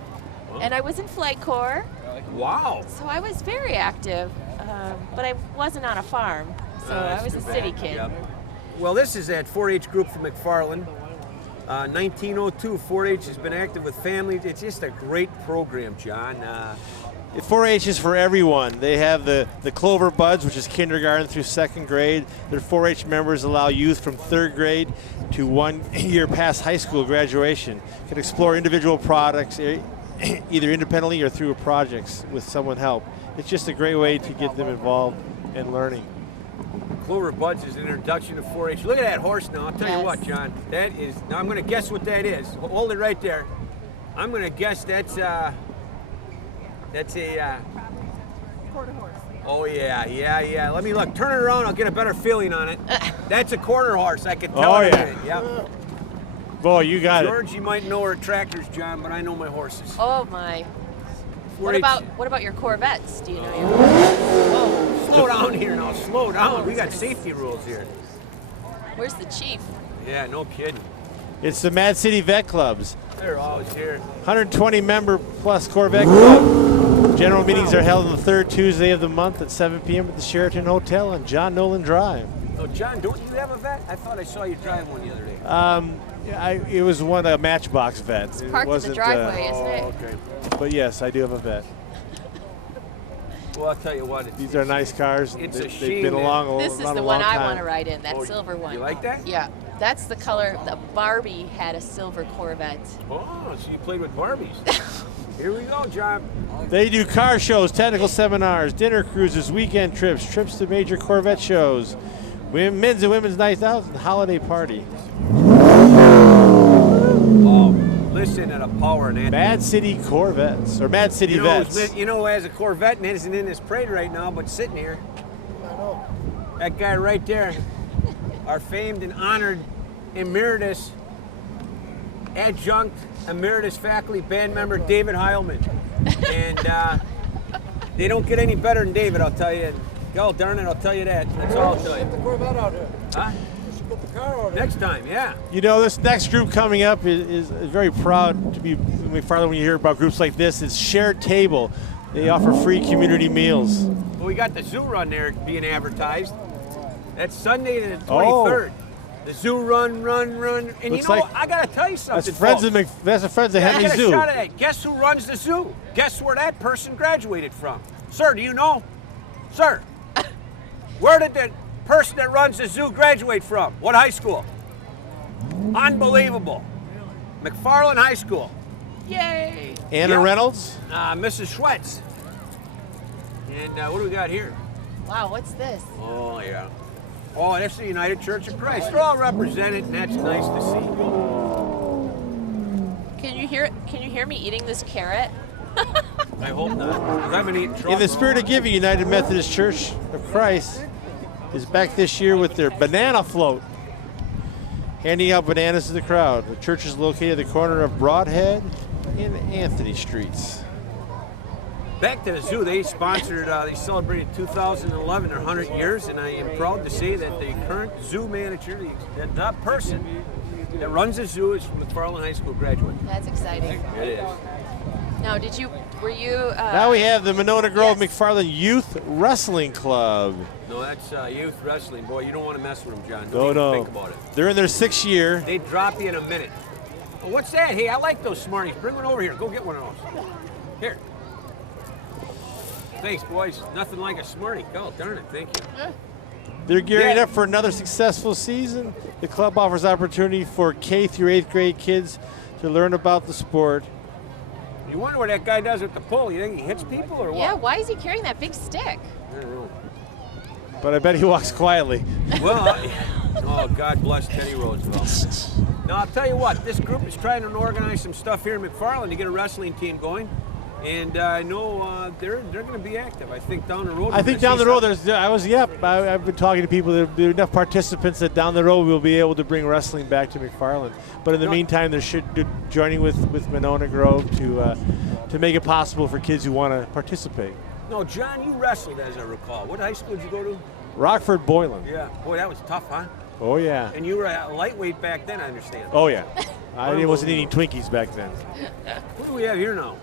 Wow. and I was in flight corps, Wow. so I was very active. But I wasn't on a farm, so I That's was a too city bad. kid. Yep. Well, this is that 4-H group from McFarland. 1902, 4-H has been active with families. It's just a great program, John. 4-H is for everyone. They have the Clover Buds, which is kindergarten through 2nd grade. Their 4-H members allow youth from 3rd grade to 1 year past high school graduation can explore individual products either independently or through projects with someone help. It's just a great way to get them involved in learning. Clover Buds is an introduction to 4-H. Look at that horse now. I'll tell you Yes. what, John. That is, now I'm going to guess what that is. Hold it right there. I'm going to guess that's a, Quarter horse. oh yeah. Let me look. Turn it around. I'll get a better feeling on it. That's a quarter horse. I can tell Oh, it. yeah. Yep. Boy, you got it. George, you might know her tractors, John, but I know my horses. Oh my! 4-H. What about your Corvettes? Do you know your? Slow down here now. Slow down. We got safety rules here. Where's the chief? Yeah, no kidding. It's the Mad City Vet Clubs. They're always here. 120 member plus Corvette Club. General meetings are held on the third Tuesday of the month at 7 p.m. at the Sheraton Hotel on John Nolan Drive. Oh, John, don't you have a vet? I thought I saw you drive one the other day. It was one a Matchbox vet. It's parked in the driveway, isn't it? Okay. But yes, I do have a vet. Well, I'll tell you what. These are nice cars. It's a They've shame been that- along This is around the a one long I time. want to ride in, that Oh, silver one. You like that? Yeah, that's the color. The Barbie had a silver Corvette. Oh, so you played with Barbies. Here we go, John. They do car shows, technical seminars, dinner cruises, weekend trips, trips to major Corvette shows, men's and women's nights out, and holiday party. Oh, listen to the power in that. Mad City Corvettes, or Mad City Vets. You know who has a Corvette and isn't in this parade right now, but sitting here? That guy right there, our famed and honored emeritus, adjunct emeritus faculty band member David Heilman. And they don't get any better than David, I'll tell you. God darn it, I'll tell you that. That's all I'll tell you. Get the Corvette out here. Huh? Get the car out here. Next time, yeah. You know, this next group coming up is very proud to be McFarland when you hear about groups like this. It's Shared Table. They offer free community meals. Well, we got the zoo run there being advertised. That's Sunday the 23rd. The zoo run. And Looks you know, like- I got to tell you something. That's friends folks. that's the friends of I Henry got a Zoo. shot at that. Guess who runs the zoo? Guess where that person graduated from? Sir, do you know? Sir, where did the person that runs the zoo graduate from? What high school? Unbelievable. McFarland High School. Yay. Anna Yeah. Reynolds. Mrs. Schwetz. And what do we got here? Wow, what's this? Oh, yeah. Oh, that's the United Church of Christ. They're all represented, and that's nice to see. Can you hear me eating this carrot? I hope not. 'Cause I've been eating truffle. In the spirit of giving, United Methodist Church of Christ is back this year with their banana float, handing out bananas to the crowd. The church is located at the corner of Broadhead and Anthony Streets. Back to the zoo, they sponsored, they celebrated 2011, their 100 years, and I am proud to say that the current zoo manager, the person that runs the zoo is from McFarland High School graduate. That's exciting. It is. Now, were you? Now we have the Monona Grove yes. McFarland Youth Wrestling Club. No, that's youth wrestling. Boy, you don't want to mess with them, John. No, Don't even no. think about it. They're in their 6th year. They drop you in a minute. Well, what's that? Hey, I like those Smarties. Bring one over here. Go get one of those. Here. Thanks, boys. Nothing like a Smartie. God darn it. Thank you. They're gearing Yeah. up for another successful season. The club offers opportunity for K through 8th grade kids to learn about the sport. You wonder what that guy does with the pole. You think he hits people or what? Yeah. Why is he carrying that big stick? I don't know. But I bet he walks quietly. Well, oh, God bless Teddy Roosevelt. Now, I'll tell you what, this group is trying to organize some stuff here in McFarland to get a wrestling team going. And I know they're going to be active. I think down the road. I think down the road, I've been talking to people. There are enough participants that down the road we'll be able to bring wrestling back to McFarland. But in the meantime, there should be joining with Monona Grove to make it possible for kids who want to participate. No, John, you wrestled, as I recall. What high school did you go to? Rockford Boylan. Yeah. Boy, that was tough, huh? Oh yeah. And you were a lightweight back then, I understand. Oh yeah. I wasn't eating Twinkies back then. What do we have here now?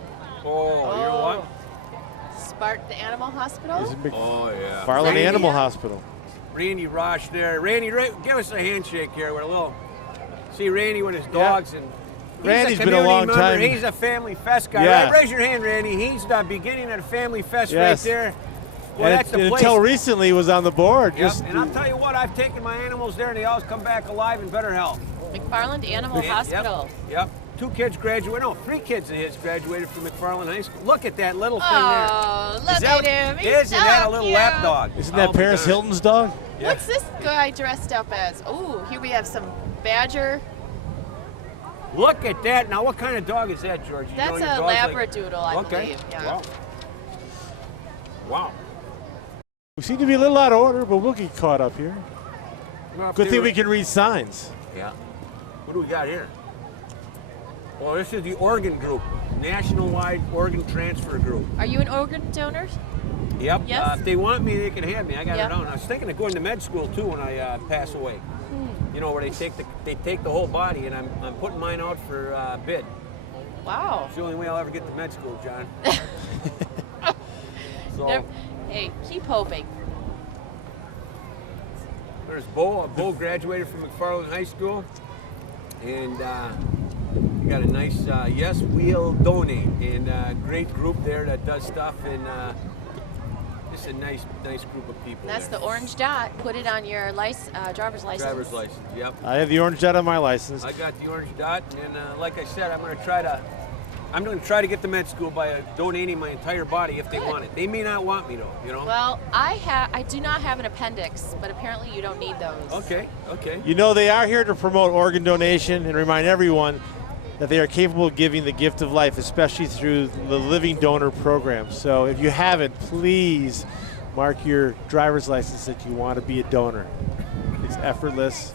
Oh, you know what? Spark the Animal Hospital. This is Oh, yeah. McFarland Randy, Animal Hospital. Randy Rosh there. Randy, give us a handshake here. We're a little. See Randy with his dogs and. He's Randy's a been a community long member. time. He's a Family Fest guy. Yeah. Right? Raise your hand, Randy. He's the beginning of the Family Fest Yes. right there. Well, And that's the place. until recently was on the board. Yep. Just And I'll tell you what, I've taken my animals there and they always come back alive in better health. McFarland Animal Yep, Hospital. Yep. 2 kids graduated. No, 3 kids of his graduated from McFarland High School. Look at that little thing Oh, there. look at him. He's Isn't so that a little cute. lap dog? isn't that I'll be Paris darned. Hilton's dog? Yeah. What's this guy dressed up as? Oh, here we have some badger. Look at that. Now, what kind of dog is that, George? You That's know a your dog's like- Labradoodle, I Okay. believe. Yeah. Wow. Wow. We seem to be a little out of order, but we'll get caught up here. Well, if Good they thing were- we can read signs. Yeah. What do we got here? Well, this is the organ group, National-wide Organ Transfer Group. Are you an organ donor? Yep. Yes? If they want me, they can have me. I got Yep. it on. I was thinking of going to med school, too, when I pass away. you know, where they take the whole body, and I'm putting mine out for bid. Wow. It's the only way I'll ever get to med school, John. So Hey, keep hoping. there's Bo. Bo graduated from McFarland High School, and you got a nice Yes We'll Donate, and a great group there that does stuff, and just a nice group of people. That's there. the orange dot. Put it on your driver's license. Driver's license. Yep. I have the orange dot on my license. I got the orange dot, and like I said, I'm going to try to get to med school by donating my entire body if they want it. They may not want me though, you know. Well, I do not have an appendix, but apparently you don't need those. Okay. You know, they are here to promote organ donation and remind everyone that they are capable of giving the gift of life, especially through the Living Donor program. So if you haven't, please mark your driver's license that you want to be a donor. It's effortless,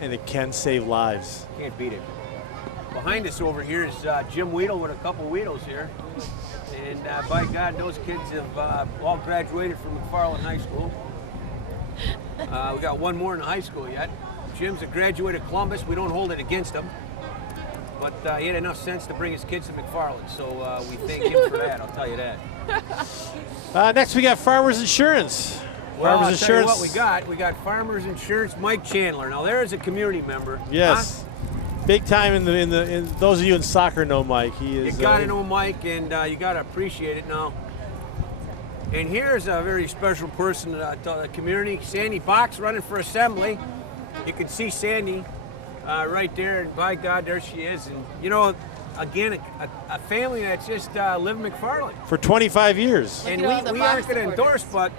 and it can save lives. Can't beat it. Behind us over here is Jim Weedle with a couple Weedles here. And by God, those kids have all graduated from McFarland High School. We got one more in the high school yet. Jim's a graduate of Columbus. We don't hold it against him. But he had enough sense to bring his kids to McFarland, so we thank him for that, I'll tell you that. Next, we got Farmers Insurance. Well, Farmers I'll Insurance. tell you what we got. Farmers Insurance, Mike Chandler. Now there's a community member. Yes. Big time in those of you in soccer know Mike. He is. You gotta know Mike, and you gotta appreciate it now. And here's a very special person to the community, Sandy Box, running for assembly. You can see Sandy right there, and by God, there she is. And you know, again, a family that's just lived in McFarland for 25 years. And Look at all we the aren't Box going to endorse, but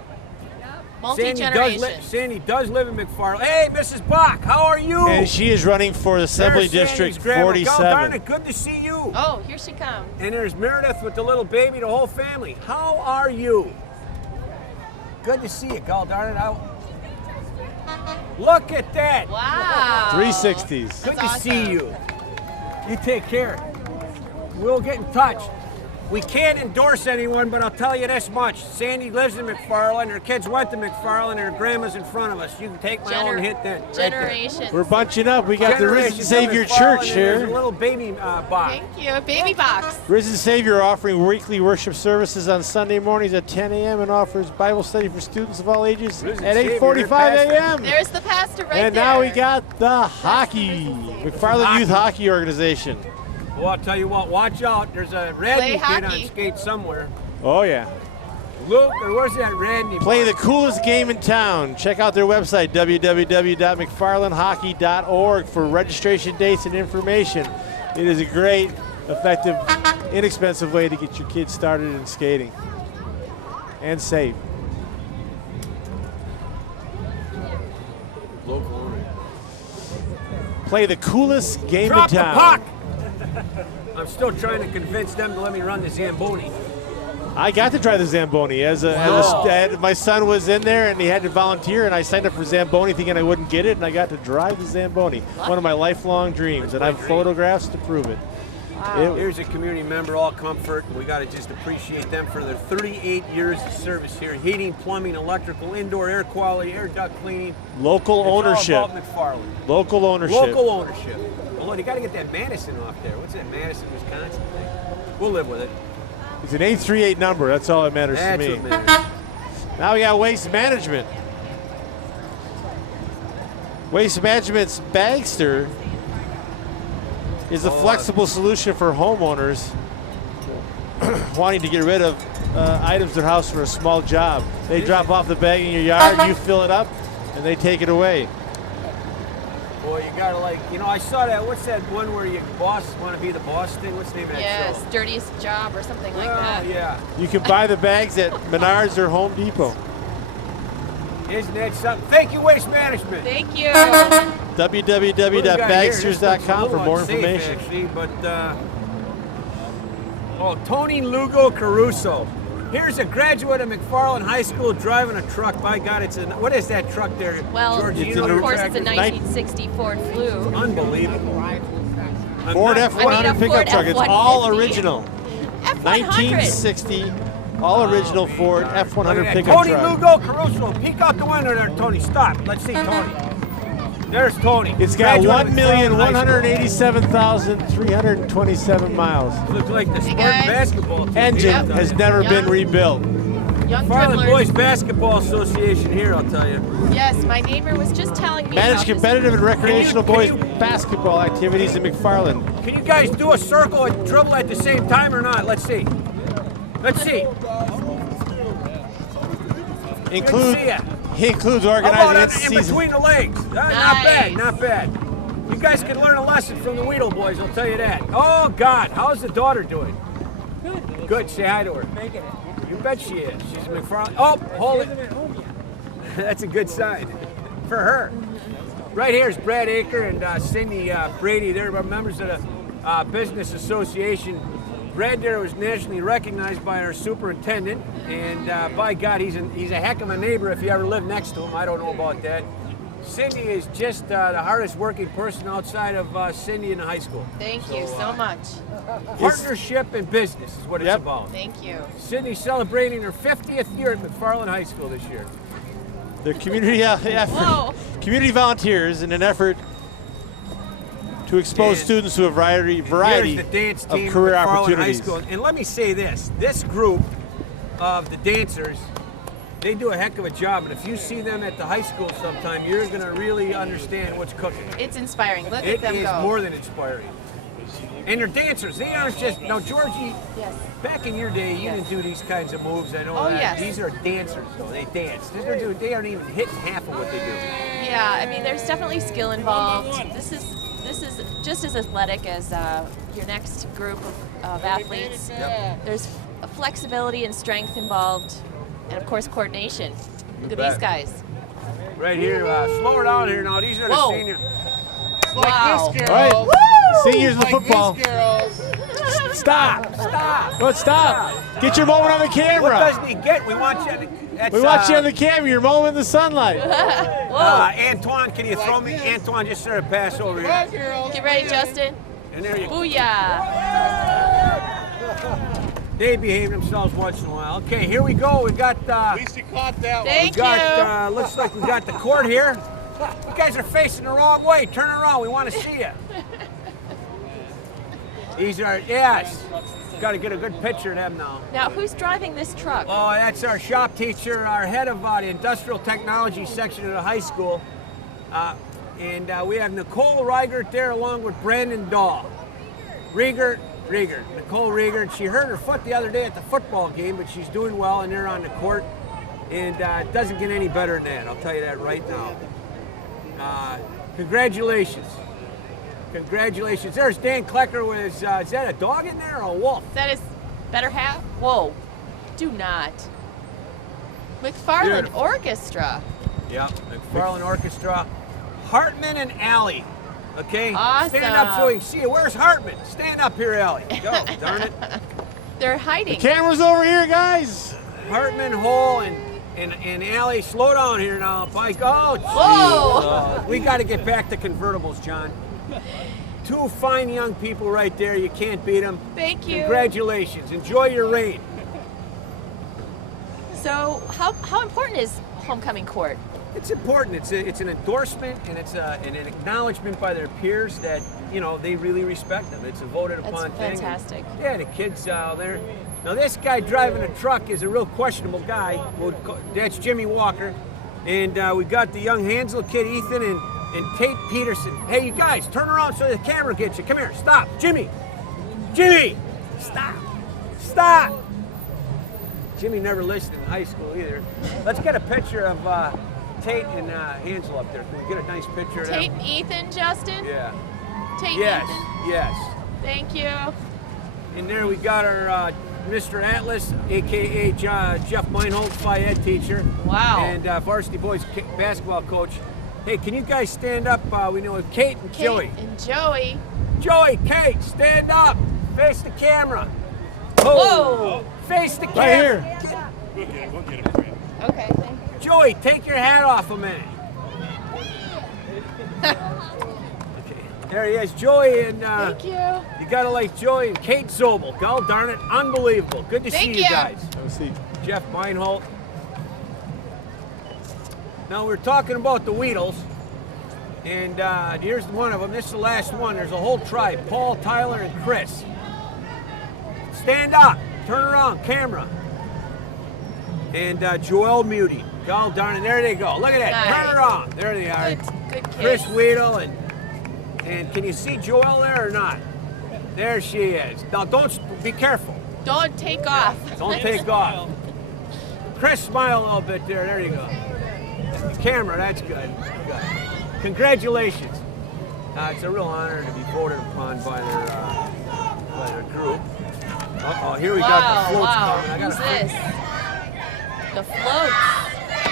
multi-generation. Sandy does live in McFarland. Hey, Mrs. Bach, how are you? And she is running for Assembly There's District Sandy's grandma. 47. God darn it, good to see you. Oh, here she comes. And there's Meredith with the little baby, the whole family. How are you? Good to see you, God darn it. Look at that. Wow. 360s. Good That's to awesome. see you. You take care. We'll get in touch. We can't endorse anyone, but I'll tell you this much. Sandy lives in McFarland. Her kids went to McFarland, and her grandma's in front of us. You can take my own hit then. right there. Generations. We're bunching up. We got the Risen Generations Savior of McFarland, Church and there's a here. little baby box. Thank you. Baby box. Risen Savior offering weekly worship services on Sunday mornings at 10 a.m. and offers Bible study for students of all ages Risen at Savior, 8:45 pastor. a.m. There's the pastor right And there. now we got the hockey. McFarland Youth Hockey Organization. Well, I'll tell you what, watch out. There's a Radney Play kid on hockey. skate somewhere. Oh, yeah. Look, where's that Radney? Playing the coolest game in town. Check out their website, www.mcfarlandhockey.org, for registration dates and information. It is a great, effective, inexpensive way to get your kids started in skating. And safe. Local owner. Play the coolest game Drop in the town. puck! I'm still trying to convince them to let me run the Zamboni. I got to try the Zamboni. My son was in there and he had to volunteer, and I signed up for Zamboni thinking I wouldn't get it, and I got to drive the Zamboni. One of my lifelong dreams, and I have photographs to prove it. Here's a community member, All Comfort. We got to just appreciate them for their 38 years of service here. Heating, plumbing, electrical, indoor air quality, air duct cleaning. Local It's ownership. all about McFarland. Local ownership. Local ownership. Well, you got to get that Madison off there. What's that Madison, Wisconsin thing? We'll live with it. It's an 838 number. That's all that matters That's to me. what matters. Now we got Waste Management. Waste Management's Bagster is a flexible solution for homeowners wanting to get rid of items in their house for a small job. They drop off the bag in your yard, you fill it up, and they take it away. Boy, you got to I saw that, what's that one where you want to be the boss thing? What's the name of that Yes, show? dirtiest job or something like Oh, that. yeah. You can buy the bags at Menards or Home Depot. Isn't that something? Thank you, Waste Management. Thank you. www.bagsters.com for more information. Actually, but Tony Lugo Caruso. Here's a graduate of McFarland High School driving a truck. By God, what is that truck there? Well, Georgino of course, it's a tractor? 1960 Ford Flu. Unbelievable. Ford F100 pickup truck. It's all F-150. original. F100. 1960, all original Ford F100 Look at that. pickup Tony truck. Lugo Caruso. Peek out the window there, Tony. Stop. Let's see Tony. There's Tony. It's got Graduated McFarland High 1,187,327 miles. School. Looks like the Spartan guys. basketball team. Engine has never been rebuilt. Young McFarland dribblers. Boys Basketball Association here, I'll tell you. Yes, my neighbor was just telling me Managed about this. competitive and recreational Can boys you- basketball activities in McFarland. Can you guys do a circle and dribble at the same time or not? Let's see. Let's see. Include, see ya. he includes How organizing about its in season. between the legs? Not bad, Nice. not bad. You guys can learn a lesson from the Weedle boys, I'll tell you that. Oh, God, how's the daughter doing? Good, say hi to her. You bet she is. She's a McFarland. Oh, hold it. That's a good sign for her. Right here is Brad Aker and Cindy Brady. They're members of the Business Association. Brad there was nationally recognized by our superintendent, and by God, he's a heck of a neighbor if you ever live next to him. I don't know about that. Cindy is just the hardest working person outside of Cindy in the high school. Thank you so much. Partnership and business is what it's Yep. about. Thank you. Cindy's celebrating her 50th year at McFarland High School this year. They're community effort, Whoa. community volunteers in an effort to expose And students to a variety Here's the dance team of career at McFarland High opportunities. School. And let me say this group of the dancers, they do a heck of a job. And if you see them at the high school sometime, you're going to really understand what's cooking. It's inspiring. Look It at them is go. more than inspiring. And your dancers, they aren't just, now Georgie, Yes. back in your day, you Yes. didn't do these kinds of moves, I know Oh, that. yes. These are dancers, though. They dance. They aren't even hitting half of what they do. Yeah, I mean, there's definitely skill involved. This is just as athletic as your next group of athletes. Yep. There's flexibility and strength involved, and of course coordination. Look at bet. these guys. Right here, slow her down here now. These are the Whoa. seniors. Wow. All right, seniors in the football. Stop! Stop. Don't stop! Get your moment on the What camera. doesn't he get? We want you on the, that's, We want you on the camera. Your moment in the sunlight. Whoa. Antoine, can you throw me? Antoine, just sort of pass over here. Get ready, Justin. And there you go. Booyah. They behave themselves once in a while. Okay, here we go. We got, At least you caught that one. Thank got you. looks like we got the court here. You guys are facing the wrong way. Turn around. We want to see you. These are, yes. Got to get a good picture of them now. Now, who's driving this truck? Oh, that's our shop teacher, our head of the industrial technology section of the high school. And we have Nicole Riegert there along with Brandon Dahl. Nicole Riegert. She hurt her foot the other day at the football game, but she's doing well and they're on the court. And it doesn't get any better than that, I'll tell you that right now. Congratulations. Congratulations. There's Dan Klecker with his, is that a dog in there or a wolf? That is better half. Whoa. Do not. McFarland Beautiful. Orchestra. Yep, McFarland Orchestra. Hartman and Allie. Okay? Awesome. Stand up so we can see you. Where's Hartman? Stand up here, Allie. Go, darn it. They're hiding. Camera's over here, guys. Hartman, Hole, and Allie, slow down here now. Bike. Oh, geez. Whoa. We got to get back to convertibles, John. Two fine young people right there. You can't beat them. Thank you. Congratulations. Enjoy your rain. So, how important is homecoming court? It's important. It's an endorsement and it's an acknowledgement by their peers that they really respect them. It's a voted That's upon thing. fantastic. Yeah, the kids out there. Now this guy driving a truck is a real questionable guy. That's Jimmy Walker, and we got the young Hansel kid Ethan and Tate Peterson. Hey, you guys, turn around so the camera gets you. Come here, stop, Jimmy, stop. Jimmy never listened in high school either. Let's get a picture of Tate and Hansel up there. Can we get a nice picture of them? Tate and Ethan, Justin? Yeah. Tate Yes. and Ethan? Yes. Thank you. And there we got our Mr. Atlas, a.k.a. Jeff Meinhold, Phi Ed teacher. Wow. And varsity boys basketball coach. Hey, can you guys stand up? We know Kate and Kate Joey. and Joey. Joey, Kate, stand up. Face the camera. Whoa. Face the Right camera. here. Okay, thank you. Joey, take your hat off a minute. Okay. There he is, Joey, and Thank you. you gotta like Joey and Kate Zobel. God darn it, unbelievable. Good to see Thank you you. guys. Have a seat. Jeff Meinhold. Now we're talking about the Weedles, And here's one of them. This is the last one. There's a whole tribe. Paul, Tyler, and Chris. Stand up. Turn around. Camera. And Joel Muty. God darn it. There they go. Look at that. Nice. Turn around. There they are. Good Chris kids. Weedle. And can you see Joel there or not? There she is. Now don't be careful. Don't take off. Don't take off. Chris, smile a little bit there. There you go. The camera, that's good. Good. Congratulations. It's a real honor to be voted upon by their group. Uh-oh, here we got the floats coming. I Who's gotta this? The floats.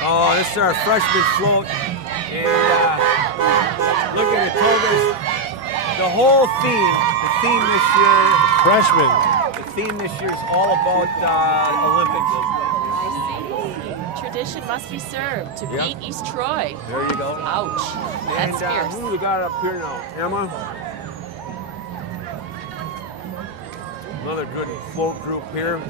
Oh, this is our freshman float. And look at the togas. The whole theme this year, Freshman. the theme this year is all about Olympics. I see. Tradition must be served to Yep. beat East Troy. There you go. Ouch. That's And fierce. who we got up here now? Emma? Another good float group here.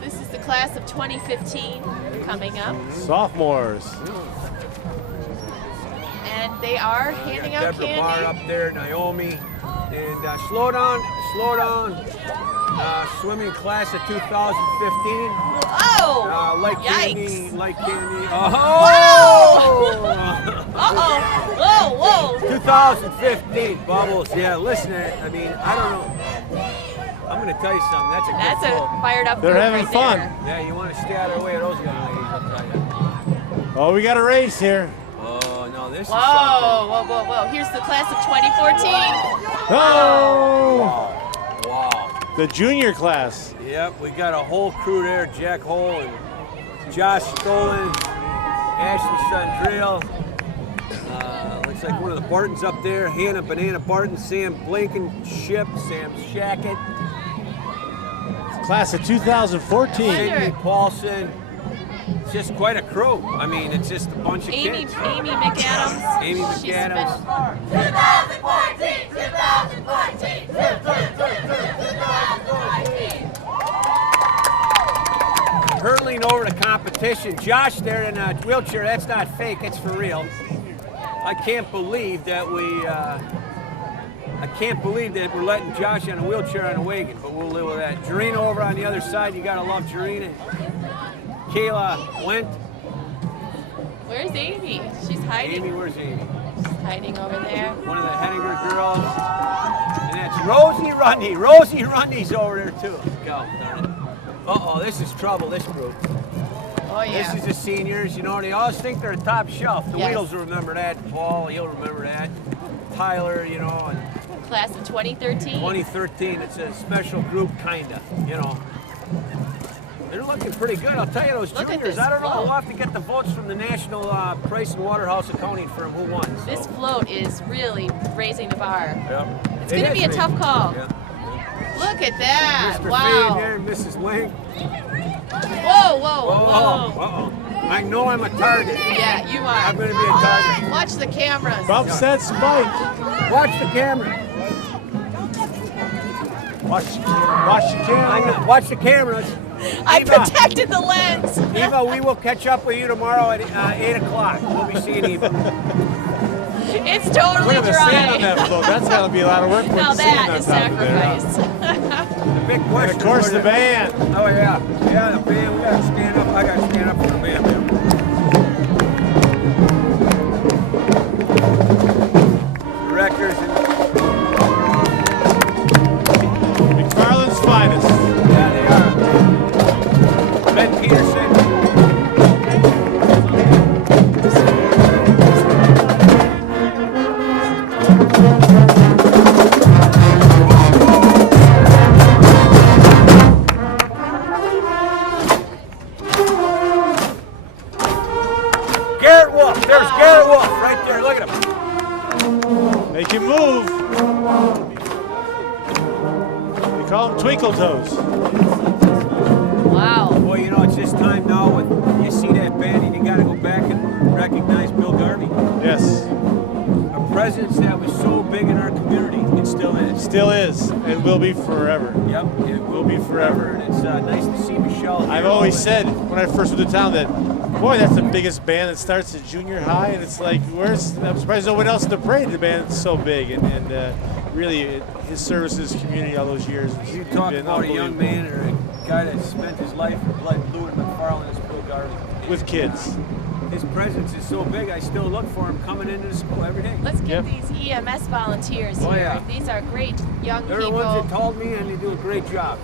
This is the class of 2015 coming up, Sophomores. and they are handing out Deborah Barr candy. up there, Naomi. And slow down. Swimming class of 2015. Oh! Light Yikes. candy. Uh-oh! Whoa! 2015, Bubbles. Yeah, listen, I mean, I don't know. I'm going to tell you something. That's a good That's float. a fired up They're group having right fun. there. Yeah, you want to stay out of the way of those young ladies, I'll tell you. Oh, we got a race here. Oh, no, this is Whoa! Here's the class of 2014. Oh! something. Wow. The junior class. Yep, we got a whole crew there. Jack Hole and Josh Stolen, Ashley Sundrill. Looks like one of the Bartons up there. Hannah Banana Barton, Sam Blankenship, Sam Shackett, Class of 2014. Sidney Paulson. It's just quite a crew. I mean, it's just a bunch of Amy kids. McAdams. Amy She's McAdams. been- 2014. Hurtling over the competition. Josh there in a wheelchair. That's not fake. It's for real. I can't believe that we're letting Josh in a wheelchair on a wagon, but we'll live with that. Jarena over on the other side. You gotta love Jarena. Kayla Went. Where's Amy? She's hiding. Amy, where's Amy? She's hiding over there. One of the Henninger girls. And that's Rosie Rundy. Rosie Rundy's over there too. Go, darn it. Uh-oh, this is trouble, this group. Oh yeah. This is the seniors, you know, they always think they're top shelf. The Yes. Wheels will remember that. Paul, he'll remember that. Tyler, you know, and Class of 2013. 2013, it's a special group, kinda, you know. They're looking pretty good. I'll tell you, those Look at juniors, this I don't know, float. we'll have to get the votes from the National Price and Waterhouse accounting firm who won. So. This float is really raising the bar. Yep. It's going to be a tough call. Yeah. Look at that. Mr. Fade Wow. here, Mrs. Wing. Whoa. Uh-oh. I know I'm a target. Yeah, you are. I'm going to be a target. Watch the cameras. Bump set spike. Watch the camera. Watch the camera. Watch the cameras. I Eva. protected the lens. Eva, we will catch up with you tomorrow at 8 o'clock. We'll be seeing Eva. It's totally Look at the sand on dry. that float. That's got to be a lot of work. Now putting sand that on is top of there. sacrifice. The big And question. of course, was the band. Oh, yeah. Yeah, the band. We got to stand up. I got to stand up for the band, man. Directors and McFarland's finest. yeah, they are. Ben Peterson. Garrett Wolf. There's Garrett Wolf right there. Look at him. They can move. They call them twinkle toes. Wow. Boy, you know, it's this time now when you see that band and you got to go back and recognize Bill Garvey. Yes, A presence that was so big in our community. It still is. still is and will be forever. Yep, it will be forever. And it's nice to see Michelle here. I've always said when I first moved to town that Boy, that's the biggest band that starts at junior high, and it's like, I'm surprised no one else in the parade. The band's so big, and really, his service to his community all those years. You talk about a young man or a guy that spent his life for blood blue in McFarland is Bill Garvey. With kids. His presence is so big, I still look for him coming into the school every day. Let's get these EMS volunteers here. Yeah. These are great young They're the people. ones that told me, and they do a great job.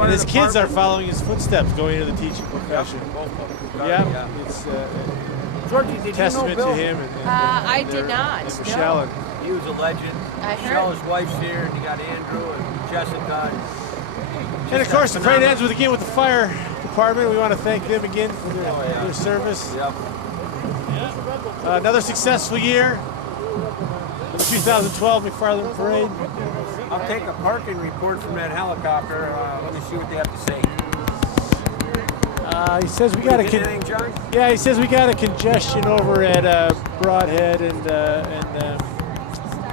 And his kids are following his footsteps, going into the teaching profession. Yeah. It's Georgie, did testament you know Bill? to him. I did not. And No. Michelle. He was a legend. I heard. Michelle's wife's here, and you got Andrew and Jessica. And of course, the parade ends with the fire department. We want to thank them again for their service. Yep. Another successful year. The 2012 McFarland Parade. I'll take a parking report from that helicopter. Let me see what they have to say. He says we got Anything, John? he says we got a congestion over at Broadhead and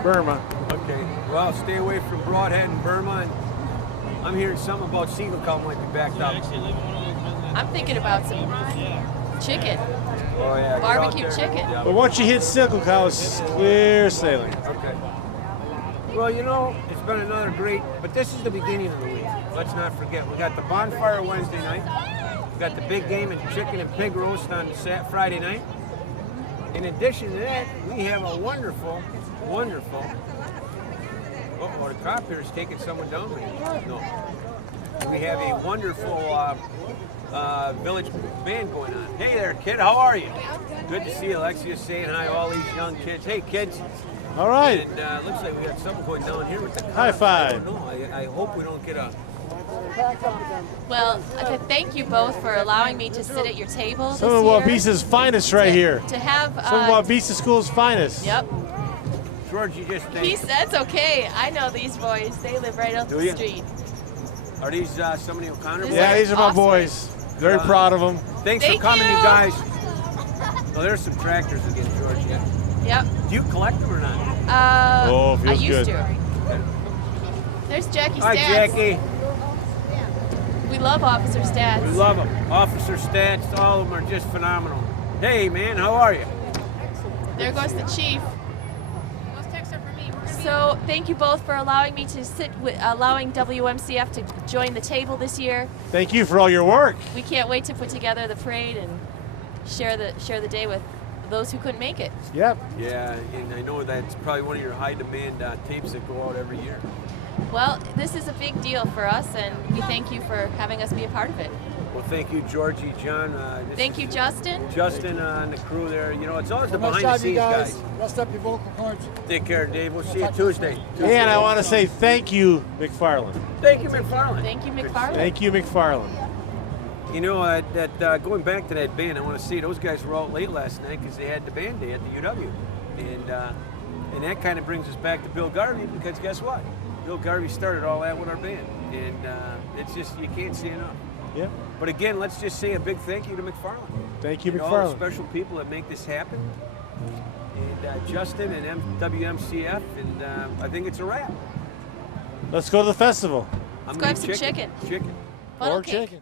Burma. Okay. Well, stay away from Broadhead and Burma. And I'm hearing something about Seagull Cow might be backed up. I'm thinking about some chicken, Oh yeah. barbecue chicken. But once you hit Sickle Cow, it's clear sailing. Okay. Well, you know, it's been another great, but this is the beginning of the week. Let's not forget, we got the bonfire Wednesday night. We got the big game and chicken and pig roast on Friday night. In addition to that, we have a wonderful. Oh, the cop here is taking someone down. No. We have a wonderful village band going on. Hey there, kid. How are you? Good to see you. Alexia's saying hi to all these young kids. Hey, kids. All right. And looks like we got something going down here with the High five. No, I hope we don't get a. Well, thank you both for allowing me to sit at your table this Some of year. Wabisa's finest right here. To have. Some of Wabisa School's finest. Yep. George, you just think. That's okay. I know these boys. They live right up Do the ya? street. Are these some of the O'Connor boys? Yeah, these are my Awesome. boys. Very proud of them. Thanks Thank for coming, you. you guys. Well, there's some tractors again, George. Yeah. Yep. Do you collect them or not? Oh, feels I used good. to. There's Jackie Hi, Stats. Jackie. We love Officer Stats. We love them. Officer Stats, all of them are just phenomenal. Hey, man, how are you? There goes the chief. So thank you both for allowing me to allowing WMCF to join the table this year. Thank you for all your work. We can't wait to put together the parade and share the day with those who couldn't make it. Yep. Yeah, and I know that's probably one of your high-demand tapes that go out every year. Well, this is a big deal for us, and we thank you for having us be a part of it. Well, thank you, Georgie, John. Thank you, Justin. Justin and the crew there. You know, it's always the Nice job, you behind-the-scenes guys. guys. Rest up your vocal cords. Take care, Dave. We'll see you Tuesday. And I want to say thank you, McFarland. Thank you, McFarland. Thank you, McFarland. Thank you, McFarland. You know, going back to that band, I want to see those guys were out late last night because they had the band day at the UW, and that kind of brings us back to Bill Garvey because guess what? Bill Garvey started all that with our band, and it's just you can't see enough. Yep. But again, let's just say a big thank you to McFarland. Thank you, And all the McFarland. special people that make this happen, and Justin and WMCF, and I think it's a wrap. Let's go to the festival. I'm Let's go gonna have some eat chicken. Chicken. Funnel Or cake. chicken.